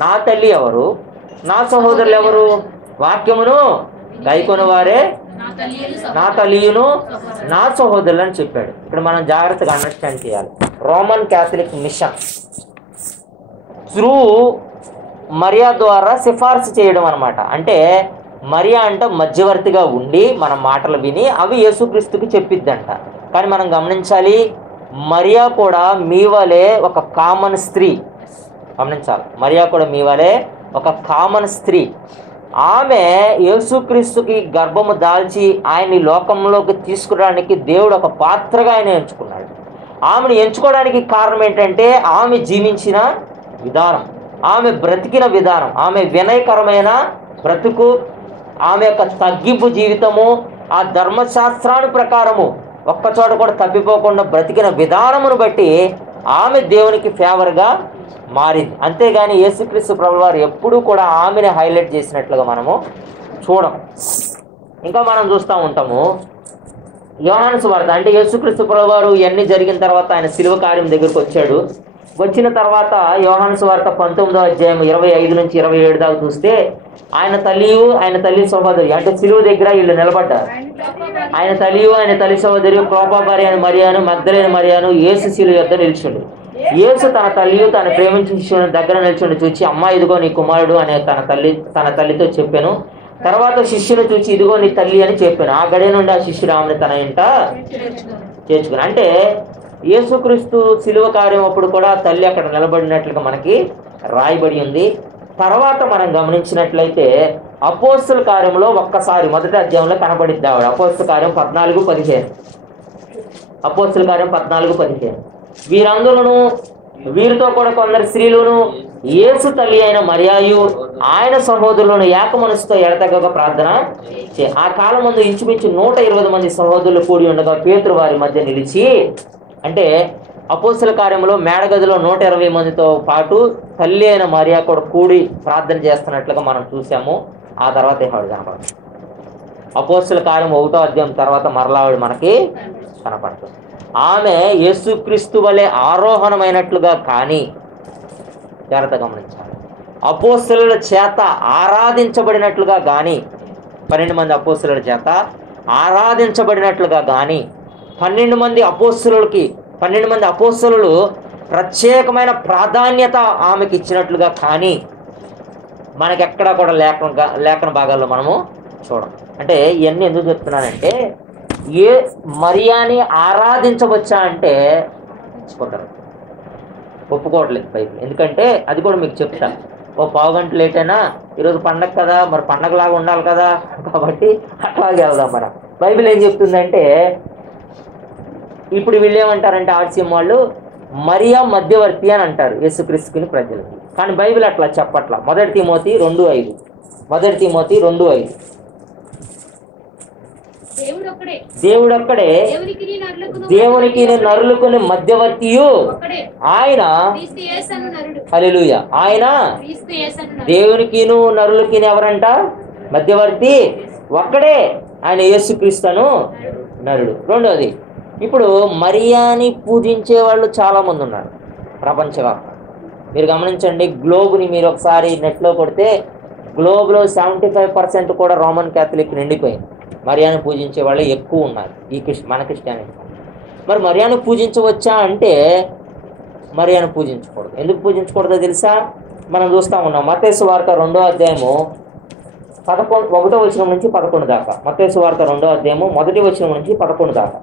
నా తల్లి ఎవరు, నా సహోదరులు ఎవరు, వాక్యమును గైకొని వారే నా తల్లియును నా సహోదరులు అని చెప్పాడు. ఇక్కడ మనం జాగ్రత్తగా అండర్స్టాండ్ చేయాలి. Roman Catholic machine through Mariya ద్వారా సిఫార్సు చేయడం అనమాట. అంటే మరియా అంటే మధ్యవర్తిగా ఉండి మన మాటలు విని అవి యేసుక్రీస్తుకి చెప్పిద్దంట. కానీ మనం గమనించాలి, మరియా కూడా మీ వలే ఒక కామన్ స్త్రీ. గమనించాలి, మరియా కూడా మీ వలే ఒక కామన్ స్త్రీ. ఆమె యేసుక్రీస్తుకి గర్భము దాల్చి ఆయన్ని లోకంలోకి తీసుకురావడానికి దేవుడు ఒక పాత్రగా ఆయన ఎంచుకున్నాడు. ఆమెను ఎంచుకోవడానికి కారణం ఏంటంటే ఆమె జీవించిన విధానం, ఆమె బ్రతికిన విధానం, ఆమె వినయకరమైన బ్రతుకు, ఆమె యొక్క తగ్గింపు జీవితము, ఆ ధర్మశాస్త్రాన్ని ప్రకారము ఒక్కచోట కూడా తప్పిపోకుండా బ్రతికిన విధానమును బట్టి ఆమె దేవునికి ఫేవర్గా మారింది. అంతేగాని యేసుక్రీస్తు ప్రభువు వారు ఎప్పుడూ కూడా ఆమెను హైలైట్ చేసినట్లుగా మనము చూడం. ఇంకా మనం చూస్తూ ఉంటాము యోహాను సువార్త. అంటే యేసుక్రీస్తు ప్రభువు వారు ఇవన్నీ జరిగిన తర్వాత ఆయన శిలువ కార్యం దగ్గరికి వచ్చాడు. వచ్చిన తర్వాత యోహాను సువార్త 19వ అధ్యాయం 25 నుంచి 27 దాకా చూస్తే ఆయన తల్లి సహోదరి అంటే సిలువ దగ్గర వీళ్ళు నిలబడ్డారు. ఆయన తల్లి సహోదరి క్లోపా భార్య అని మరియాను, మగ్దలేని మరియాను యేసు శిలువ యొద్ద నిల్చుండు. యేసు తన తల్లి తన ప్రేమించిన శిష్యుని దగ్గర నిల్చుండి చూచి, అమ్మా ఇదిగో నీ కుమారుడు అనే తన తల్లితో చెప్పాను. తర్వాత శిష్యుని చూచి, ఇదిగో నీ తల్లి అని చెప్పాను. ఆ గడియ నుండి ఆ శిష్యుడు ఆమెను తన ఇంట చేర్చుకుని. అంటే యేసుక్రీస్తు శిలువ కార్యం అప్పుడు కూడా తల్లి అక్కడ నిలబడినట్లుగా మనకి రాయబడి ఉంది. తర్వాత మనం గమనించినట్లయితే అపోస్తల కార్యంలో ఒక్కసారి మొదటి అధ్యాయంలో కనబడిద్ది ఆవిడ. అపోస్తల కార్యం 14:15. అపోస్తల కార్యం 14:15. వీరందరూ వీరితో కూడా కొందరు స్త్రీలను యేసు తల్లి అయిన మరియాయు ఆయన సహోదరులను ఏక మనసుతో ఎడతెగక ప్రార్థన ఆ కాలం ముందు ఇంచుమించు 120 మంది సహోదరులు కూడి ఉండగా పేతురు వారి మధ్య నిలిచి, అంటే అపోస్తల కార్యంలో మేడగదిలో 120 మందితో పాటు తల్లి అయిన మరియా కూడా కూడి ప్రార్థన చేస్తున్నట్లుగా మనం చూసాము. ఆ తర్వాత ఆవిడ కనపడుతుంది. అపోస్తల కార్యం 1వ అధ్యాయం తర్వాత మరలా ఆవిడ మనకి కనపడుతుంది. ఆమె యేసుక్రీస్తు వలె ఆరోహణమైనట్లుగా కానీ, జాగ్రత్త గమనించాలి, అపోస్తలుల చేత ఆరాధించబడినట్లుగా కానీ, 12 మంది అపోస్తలుల చేత ఆరాధించబడినట్లుగా కానీ, 12 మంది అపోస్తలులు ప్రత్యేకమైన ప్రాధాన్యత ఆమెకి ఇచ్చినట్లుగా కానీ మనకెక్కడా కూడా లేఖన భాగాల్లో మనము చూడం. అంటే ఇవన్నీ ఎందుకు చెప్తున్నానంటే, ఏ మరియాని ఆరాధించవచ్చా అంటే ఒప్పుకోవట్లేదు బైబిల్. ఎందుకంటే అది కూడా మీకు చెప్తాను. ఓ పావు గంట లేట్ అయినా ఈరోజు పండగ కదా, మరి పండగలాగా ఉండాలి కదా, కాబట్టి అట్లాగే వెళ్దాం. మనం బైబిల్ ఏం చెప్తుందంటే, ఇప్పుడు వీళ్ళు ఏమంటారంటే ఆర్సీఎం వాళ్ళు మరియా మధ్యవర్తి అని అంటారు యేసుక్రీస్తుని ప్రజలకి. కానీ బైబిల్ అట్లా చెప్పట్లా. 1 తిమోతి 2:5 దేవుడొక్కడే దేవునికి నరులకుని మధ్యవర్తియు ఆయన. హల్లెలూయా. ఆయన దేవునికిను నరులకిని ఎవరంట మధ్యవర్తి? ఒక్కడే, ఆయన యేసుక్రీస్తును నరుడు. రెండోది, ఇప్పుడు మరియాని పూజించే వాళ్ళు చాలా మంది ఉన్నారు ప్రపంచవ్యాప్తంగా. మీరు గమనించండి, గ్లోబ్ని మీరు ఒకసారి నెట్లో కొడితే గ్లోబ్లో 75% కూడా రోమన్ క్యాథలిక్ నిండిపోయింది. మరియాను పూజించే వాళ్ళే ఎక్కువ ఉన్నారు మన క్రిస్టియానిటీ. మరి మరియాను పూజించవచ్చా అంటే మరియాను పూజించకూడదు. ఎందుకు పూజించకూడదో తెలుసా? మనం చూస్తూ ఉన్నాం. మత్తయి సువార్త 2వ అధ్యాయము 1వ వచనం నుంచి 11 దాకా. మత్తయి సువార్త 2వ అధ్యాయము 1వ వచనం నుంచి 11 దాకా.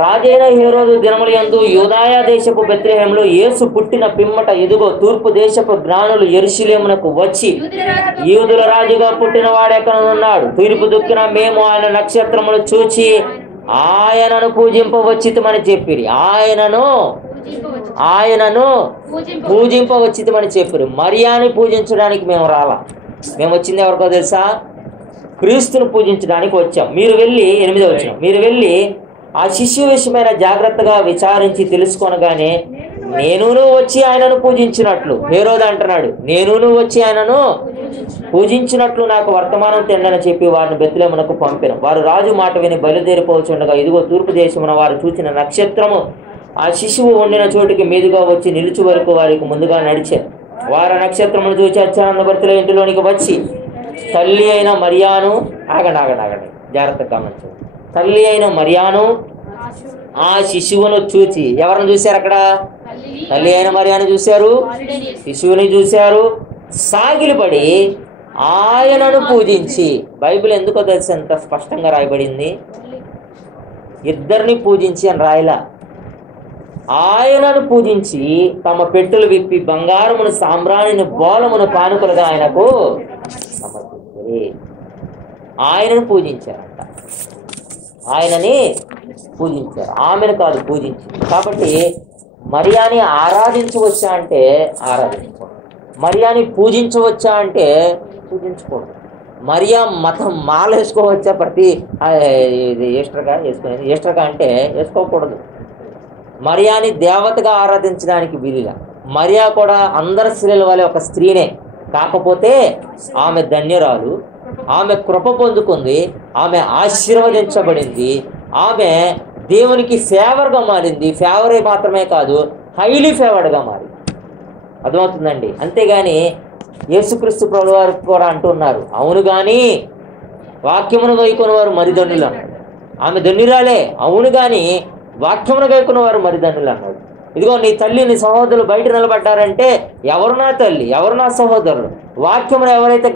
రాజైన హేరోదు దినముల యందు యూదాయ దేశపు బెత్లెహేములో యేసు పుట్టిన పిమ్మట ఇదిగో తూర్పు దేశపు జ్ఞానులు యెరూషలేమునకు వచ్చి, యూదుల రాజుగా పుట్టిన వాడెక్కడున్నాడు? తూర్పు దిక్కున మేము ఆయన నక్షత్రములు చూచి ఆయనను పూజింపవచ్చితమని చెప్పిరి. ఆయనను పూజింపవచ్చితమని చెప్పిరి. మరియాని పూజించడానికి మేము రాలా. మేము వచ్చింది ఎవరికో తెలుసా? క్రీస్తును పూజించడానికి వచ్చాం. మీరు వెళ్ళి 8వ వచనం, మీరు వెళ్ళి ఆ శిష్యు విషయమైన జాగ్రత్తగా విచారించి తెలుసుకొనగానే నేనును వచ్చి ఆయనను పూజించినట్లు, హేరోదు అంటున్నాడు, నేనును వచ్చి ఆయనను పూజించినట్లు నాకు వర్తమానం తెండని చెప్పి వారిని బెత్లెహేమునకు పంపాను. వారు రాజు మాట విని బయలుదేరిపోవచ్చుండగా ఇదిగో తూర్పు దేశమున వారు చూచిన నక్షత్రము ఆ శిశువు ఉండిన చోటికి మీదుగా వచ్చి నిలుచు వరకు వారికి ముందుగా నడిచారు. వారు నక్షత్రమును చూచి అత్యానందభరితుల ఇంటిలోనికి వచ్చి తల్లి అయిన మరియాను ఆగండి జాగ్రత్తగా గమనించండి. తల్లి అయిన మరియాను ఆ శిశువును చూచి, ఎవరిని చూశారు అక్కడ? తల్లి అయిన మరియాను చూశారు, శిశువుని చూశారు, సాగిలపడి ఆయనను పూజించి. బైబిల్ ఎందుకో తెలిసి ఎంత స్పష్టంగా రాయబడింది? ఇద్దరిని పూజించి అని రాయలా. ఆయనను పూజించి తమ పెట్టెలు విప్పి బంగారమును సాంబ్రాణిని బోలమును కానుకలుగా ఆయనకు సమర్పించి ఆయనను పూజించారంట. ఆయనని పూజించారు, ఆమెను కాదు పూజించింది. కాబట్టి మరియాని ఆరాధించవచ్చా అంటే ఆరాధించకూడదు. మరియాని పూజించవచ్చా అంటే పూజించకూడదు. మరియా మతం మాల వేసుకోవచ్చా? ప్రతి ఈస్టర్గా వేసుకునేది ఈస్టర్గా అంటే వేసుకోకూడదు. మరియాని దేవతగా ఆరాధించడానికి వీలుగా. మరియా కూడా అందరి స్త్రీల వల్ల ఒక స్త్రీనే, కాకపోతే ఆమె ధన్యురాలు, ఆమె కృప పొందుకుంది, ఆమె ఆశీర్వదించబడింది, ఆమె దేవునికి ఫేవర్గా మారింది. ఫేవర్ మాత్రమే కాదు, హైలీ ఫేవర్డ్గా మారింది. అర్థమవుతుందండి. అంతేగాని యేసుక్రీస్తు ప్రభువు వారు కూడా అంటున్నారు, అవును కానీ వాక్యమును గైకొని వారు మరిదండ్రులు అన్నాడు. ఆమె ధన్యురాలే, అవును కానీ వాక్యమును గైకొని వారు మరిదండ్రులు అన్నాడు. ఇదిగో నీ తల్లి నీ సహోదరులు బయట నిలబడ్డారంటే ఎవరు నా తల్లి, ఎవరు నా సహోదరులు, వాక్యమును ఎవరైతే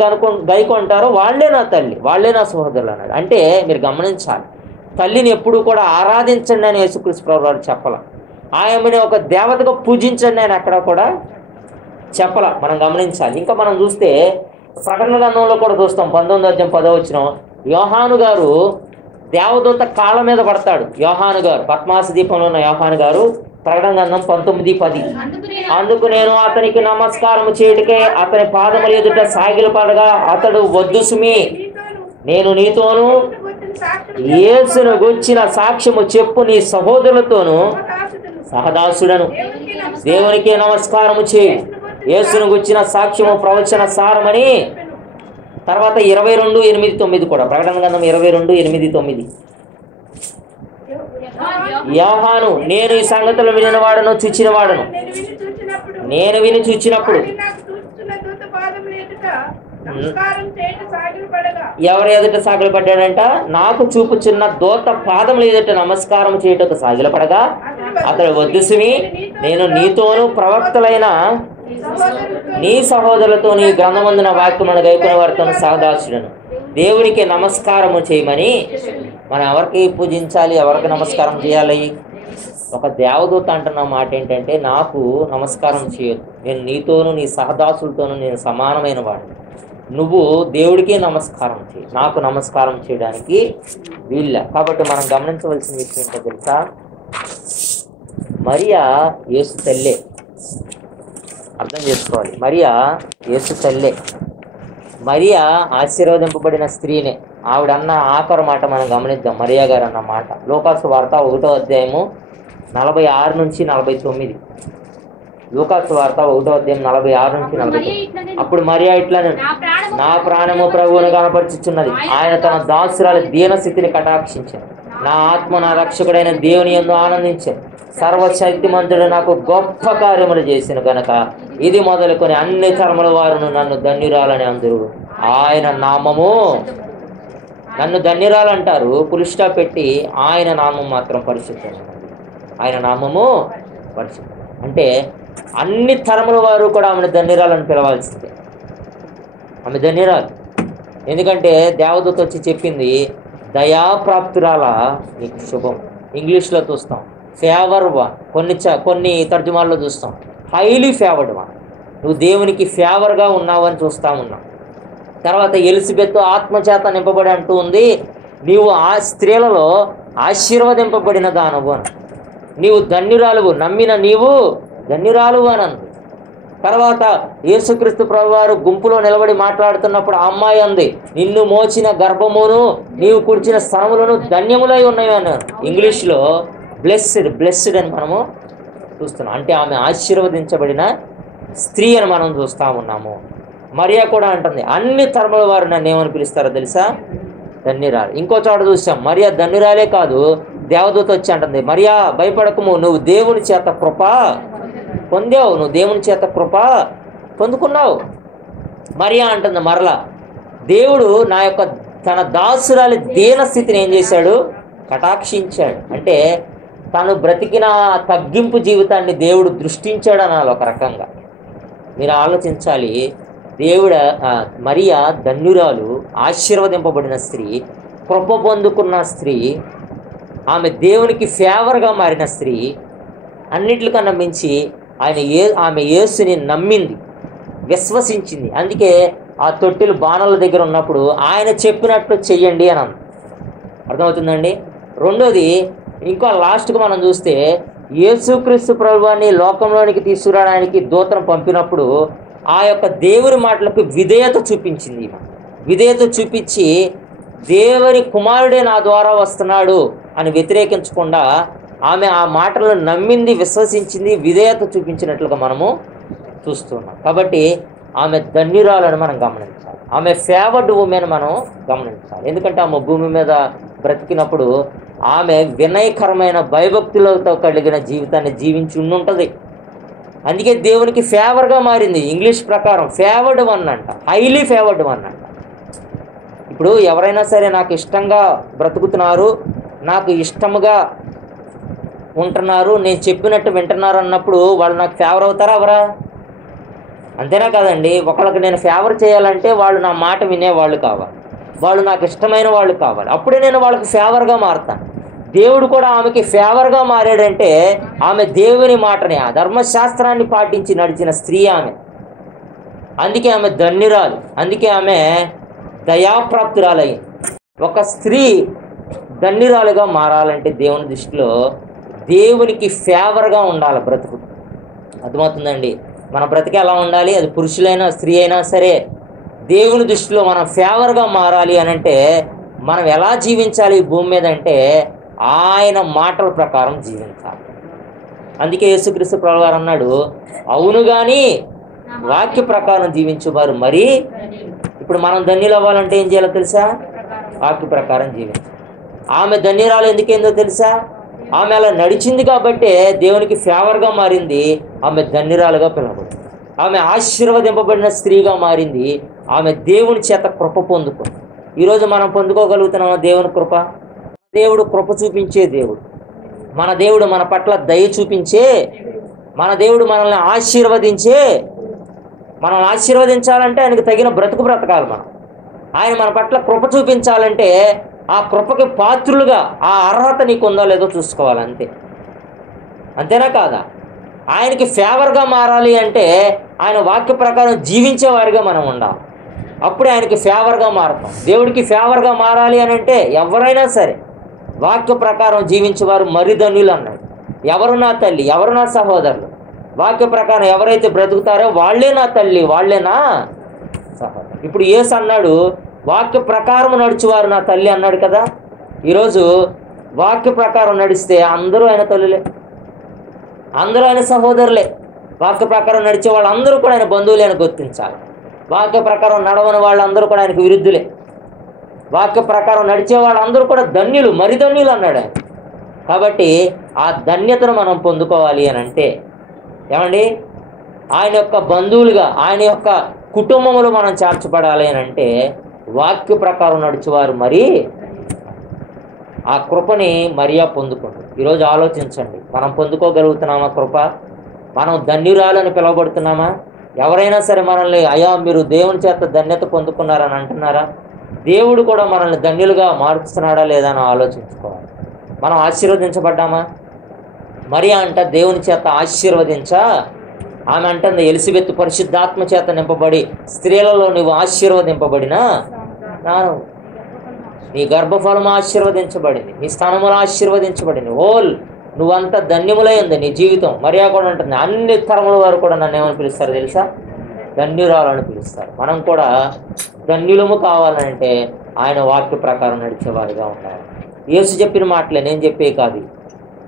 గైకొంటారో వాళ్ళే నా తల్లి, వాళ్ళే నా సహోదరులు అన్నాడు. అంటే మీరు గమనించాలి, తల్లిని ఎప్పుడు కూడా ఆరాధించండి అని యేసుక్రీస్తు ప్రభువు వారు చెప్పాల. ఆమెని ఒక దేవతగా పూజించండి అని అక్కడ కూడా చెప్పాల. మనం గమనించాలి. ఇంకా మనం చూస్తే ప్రకటన గ్రంథంలో కూడా చూస్తాం, 19:10 యోహాను గారు దేవదూత కాళ్ళ మీద పడతాడు. యోహాను గారు, పద్మాస దీపంలో ఉన్న యోహాను గారు, ప్రకటన గ్రంథం 19:10. అందుకు నేను అతనికి నమస్కారం చేయుటకే అతని పాదముల ఎదుట సాగిలపడగా అతడు, వద్దు సుమి, నేను నీతోను యేసును గుర్చిన సాక్ష్యము చెప్పు నీ సహోదరులతోనూ సహదాసుడను, దేవునికి నమస్కారము చేయి, యేసును గుర్చిన సాక్ష్యము ప్రవచన సారమని. తర్వాత 22:8 కూడా, ప్రకటన గ్రంథం 22:8. యోహాను, నేను ఈ సంగతులు వినినవాడను చూచినవాడను, నేను విని చూచినప్పుడు. ఎవరి ఎదుట సాగిలపడ్డాడంట? నాకు చూపుచున్న దూత పాదముల ఎదుట నమస్కారం చేయటకు సాగిలపడగా అతడు, వద్దు సుమి, నేను నీతోనూ ప్రవక్తలైన నీ సహోదరులతో నీ గ్రంథమందున వాక్యమును గైకొనే వారితో సహదాసుడను, దేవునికి నమస్కారము చేయమని. మనం ఎవరికి పూజించాలి, ఎవరికి నమస్కారం చేయాలి? ఒక దేవదూత అంటున్న మాట ఏంటంటే, నాకు నమస్కారం చేయొద్దు, నేను నీతోనూ నీ సహదాసులతోనూ నేను సమానమైన వాడిని, నువ్వు దేవుడికే నమస్కారం చేయి, నాకు నమస్కారం చేయడానికి వీళ్ళ. కాబట్టి మనం గమనించవలసిన విషయం ఏంటో తెలుసా? మరియా యేసు తల్లే. అర్థం చేసుకోవాలి, మరియా యేసు తల్లే. మరియా ఆశీర్వదింపబడిన స్త్రీనే. ఆవిడ అన్న ఆఖరు మాట మనం గమనిద్దాం. మరియా గారు అన్న మాట లూకాసు వార్త 1:46-49. లూకాసు వార్త 1:46-49. అప్పుడు మరియా ఇట్లనే, నా ప్రాణము ప్రభువును కనపరుచుచున్నది, ఆయన తన దాసురాలి దీనస్థితిని కటాక్షించాను, నా ఆత్మ నా రక్షకుడైన దేవుని యందు ఆనందించాను, సర్వశక్తిమంతుడు నాకు గొప్ప కార్యములు చేసిన గనక ఇది మొదలుకొని అన్ని తరముల వారును నన్ను ధన్యురాలని అందరూ. ఆయన నామము, నన్ను ధన్యురాలంటారు, పులిస్టా పెట్టి ఆయన నామం మాత్రం పరిశుద్ధం. ఆయన నామము పరిశుద్ధం అంటే అన్ని తరముల వారు కూడా ఆమెను ధన్యురాలని పిలవాల్సిందే. ఆమె ధన్యురాలు. ఎందుకంటే దేవదూత వచ్చి చెప్పింది, దయాప్రాప్తురాల నీకు శుభం. ఇంగ్లీష్లో చూస్తాం ఫేవర్ వన్, కొన్ని తర్జుమాల్లో చూస్తాం హైలీ ఫేవర్డ్ వన్. నువ్వు దేవునికి ఫేవర్గా ఉన్నావని చూస్తా ఉన్నావు. తర్వాత ఎలిజబెత్ ఆత్మచేత నింపబడి అంటూ ఉంది, నీవు ఆ స్త్రీలలో ఆశీర్వదింపబడిన దానవు అని. నీవు ధన్యురాలువు, నమ్మిన నీవు ధన్యురాలువు అని అంది. తర్వాత యేసుక్రీస్తు ప్రభువారు గుంపులో నిలబడి మాట్లాడుతున్నప్పుడు ఆ అమ్మాయి అంది, నిన్ను మోచిన గర్భమును నీవు కుడిచిన స్థనములను ధన్యములై ఉన్నాయి అన్నారు. ఇంగ్లీష్లో బ్లెస్డ్ అని మనము చూస్తున్నాం. అంటే ఆమె ఆశీర్వదించబడిన స్త్రీ అని మనం చూస్తూ ఉన్నాము. మరియా కూడా అంటుంది, అన్ని తరముల వారు నన్ను ఏమని పిలుస్తారో తెలుసా? ధన్యురాలు. ఇంకో చోట చూసాం, మరియా ధన్యురాలే కాదు, దేవదూత వచ్చి అంటుంది, మరియా భయపడకము, నువ్వు దేవుని చేత కృప పొందావు, నువ్వు దేవుని చేత కృప పొందుకున్నావు. మరియా అంటుంది మరలా, దేవుడు నా యొక్క తన దాసురాలి దీనస్థితిని ఏం చేశాడు? కటాక్షించాడు. అంటే తను బ్రతికిన తగ్గింపు జీవితాన్ని దేవుడు దృష్టించాడు అనాలి ఒక రకంగా. మీరు ఆలోచించాలి, మరియా ధన్యురాలు, ఆశీర్వదింపబడిన స్త్రీ, కృప పొందుకున్న స్త్రీ, ఆమె దేవునికి ఫేవర్గా మారిన స్త్రీ, అన్నిటికన్నా మించి ఆమె యేసుని నమ్మింది, విశ్వసించింది. అందుకే ఆ తొట్టెలు బాణాల దగ్గర ఉన్నప్పుడు ఆయన చెప్పినట్లు చెయ్యండి అని అంది. అర్థమవుతుందండి. రెండోది, ఇంకా లాస్ట్కి మనం చూస్తే యేసుక్రీస్తు ప్రభువాన్ని లోకంలోనికి తీసుకురావడానికి దూతను పంపినప్పుడు ఆ యొక్క దేవుని మాటలకు విధేయత చూపించింది. విధేయత చూపించి దేవుని కుమారుడే నా ద్వారా వస్తున్నాడు అని వ్యతిరేకించకుండా ఆమె ఆ మాటలను నమ్మింది, విశ్వసించింది, విధేయత చూపించినట్లుగా మనము చూస్తున్నాం. కాబట్టి ఆమె ధన్యురాలను మనం గమనించాలి. ఆమె ఫేవర్డ్ ఉమెన్ మనం గమనించాలి. ఎందుకంటే ఆమె భూమి మీద బ్రతికినప్పుడు ఆమె వినయకరమైన భయభక్తులతో కలిగిన జీవితాన్ని జీవించి ఉండుంటుంది. అందుకే దేవునికి ఫేవర్గా మారింది. ఇంగ్లీష్ ప్రకారం ఫేవర్డ్ వన్ అంట, హైలీ ఫేవర్డ్ వన్ అంట. ఇప్పుడు ఎవరైనా సరే నాకు ఇష్టంగా బ్రతుకుతున్నారు, నాకు ఇష్టముగా ఉంటున్నారు, నేను చెప్పినట్టు వింటున్నారు అన్నప్పుడు వాళ్ళు నాకు ఫేవర్ అవుతారా అవరా? అంతేనా కాదండి? ఒకళ్ళకి నేను ఫేవర్ చేయాలంటే వాళ్ళు నా మాట వినేవాళ్ళు కావాలి, వాళ్ళు నాకు ఇష్టమైన వాళ్ళు కావాలి, అప్పుడే నేను వాళ్ళకి ఫేవర్గా మారుతాను. దేవుడు కూడా ఆమెకి ఫేవర్గా మారాడంటే ఆమె దేవుని మాటని, ఆ ధర్మశాస్త్రాన్ని పాటించి నడిచిన స్త్రీ ఆమె. అందుకే ఆమె ధన్యురాలు, అందుకే ఆమె దయాప్రాప్తురాలయ్యింది. ఒక స్త్రీ ధన్యురాలుగా మారాలంటే దేవుని దృష్టిలో దేవునికి ఫేవర్గా ఉండాలి బ్రతుకు. అర్థమవుతుందండి? మన బ్రతికి ఎలా ఉండాలి? అది పురుషులైనా స్త్రీ అయినా సరే దేవుని దృష్టిలో మనం ఫేవర్గా మారాలి అని అంటే మనం ఎలా జీవించాలి ఈ భూమి మీద అంటే ఆయన మాటల ప్రకారం జీవించాలి. అందుకే యేసుక్రీస్తు ప్రభువారు అన్నాడు, అవును కానీ వాక్య ప్రకారం జీవించేవారు మరి. ఇప్పుడు మనం ధన్యులు అవ్వాలంటే ఏం చేయాలో తెలుసా? వాక్య ప్రకారం జీవించాలి. ఆమె ధన్యురాలు ఎందుకేందో తెలుసా? ఆమె అలా నడిచింది కాబట్టే దేవునికి ఫేవర్గా మారింది, ఆమె ధన్యురాలుగా పిలువబడింది. ఆమె ఆశీర్వదింపబడిన స్త్రీగా మారింది, ఆమె దేవుని చేత కృప పొందుకుంది. ఈరోజు మనం పొందుకోగలుగుతున్నామా దేవుని కృప? దేవుడు కృప చూపించే దేవుడు, మన దేవుడు మన పట్ల దయ చూపించే, మన దేవుడు మనల్ని ఆశీర్వదించే. మనల్ని ఆశీర్వదించాలంటే ఆయనకు తగిన బ్రతుకు బ్రతకాలి. ఆయన మన పట్ల కృప చూపించాలంటే ఆ కృపకి పాత్రులుగా ఆ అర్హత నీకు ఉందో లేదో చూసుకోవాలి, అంతే. అంతేనా కాదా? ఆయనకి ఫేవర్గా మారాలి అంటే ఆయన వాక్య ప్రకారం జీవించే వారిగా మనం ఉండాలి, అప్పుడే ఆయనకి ఫేవర్గా మారుతాం. దేవుడికి ఫేవర్గా మారాలి అని అంటే ఎవరైనా సరే వాక్య ప్రకారం జీవించేవారు మరి ధన్యులు అన్నాడు. ఎవరు నా తల్లి, ఎవరు నా సహోదరులు, వాక్య ప్రకారం ఎవరైతే బ్రతుకుతారో వాళ్ళే నా తల్లి, వాళ్ళే నా సహోదరు. ఇప్పుడు యేసు అన్నాడు, వాక్య ప్రకారం నడుచువారు నా తల్లి అన్నాడు కదా. ఈరోజు వాక్య ప్రకారం నడిస్తే అందరూ ఆయన తల్లులే, అందరూ ఆయన సహోదరులే. వాక్య ప్రకారం నడిచే వాళ్ళందరూ కూడా ఆయన బంధువులే అని గుర్తించాలి. వాక్య ప్రకారం నడవని వాళ్ళందరూ కూడా ఆయనకు విరుద్ధులే. వాక్య ప్రకారం నడిచే వాళ్ళందరూ కూడా ధన్యులు, మరి ధన్యులు అన్నాడు ఆయన. కాబట్టి ఆ ధన్యతను మనం పొందుకోవాలి అని అంటే ఏమండి, ఆయన యొక్క బంధువులుగా, ఆయన యొక్క కుటుంబంలో మనం చేర్చబడాలి అని అంటే వాక్య ప్రకారం నడిచేవారు మరి ఆ కృపని మరియా పొందుకుంటారు. ఈరోజు ఆలోచించండి, మనం పొందుకోగలుగుతున్నామా కృప? మనం ధన్యురాలని పిలువబడుతున్నామా? ఎవరైనా సరే మనల్ని అయ్యా మీరు దేవుని చేత ధన్యత పొందుకున్నారని అంటున్నారా? దేవుడు కూడా మనల్ని ధన్యులుగా మారుస్తున్నాడా లేదా అని ఆలోచించుకోవాలి. మనం ఆశీర్వదించబడ్డామా? మరియా అంట దేవుని చేత ఆశీర్వదించా. ఆమె అంటుంది, ఎలిజబెత్ పరిశుద్ధాత్మ చేత నింపబడి స్త్రీలలో నువ్వు ఆశీర్వదింపబడినా నీ గర్భఫలము ఆశీర్వదించబడింది, నీ స్థానములు ఆశీర్వదించబడింది. ఓల్ నువ్వంతా ధన్యములై ఉంది నీ జీవితం. మరియా కూడా ఉంటుంది, అన్ని తరముల వారు కూడా నన్ను ఏమని పిలుస్తారు తెలుసా? ధన్యురాలు అని పిలుస్తారు. మనం కూడా ధన్యులము కావాలంటే ఆయన వాక్య ప్రకారం నడిచేవారుగా ఉండాలి. యేసు చెప్పిన మాటలే, నేను చెప్పే కాదు.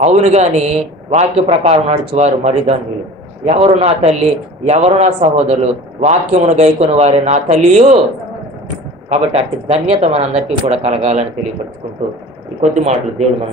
అవును కానీ వాక్య ప్రకారం నడిచేవారు మరి ధన్యులు. ఎవరు నా తల్లి, ఎవరు నా సహోదరులు, వాక్యమును గైకొని వారే నా తల్లియు. కాబట్టి అట్టి ధన్యత మనందరికీ కూడా కలగాలని తెలియపరుచుకుంటూ ఈ కొద్ది మాటలు దేవుడు మన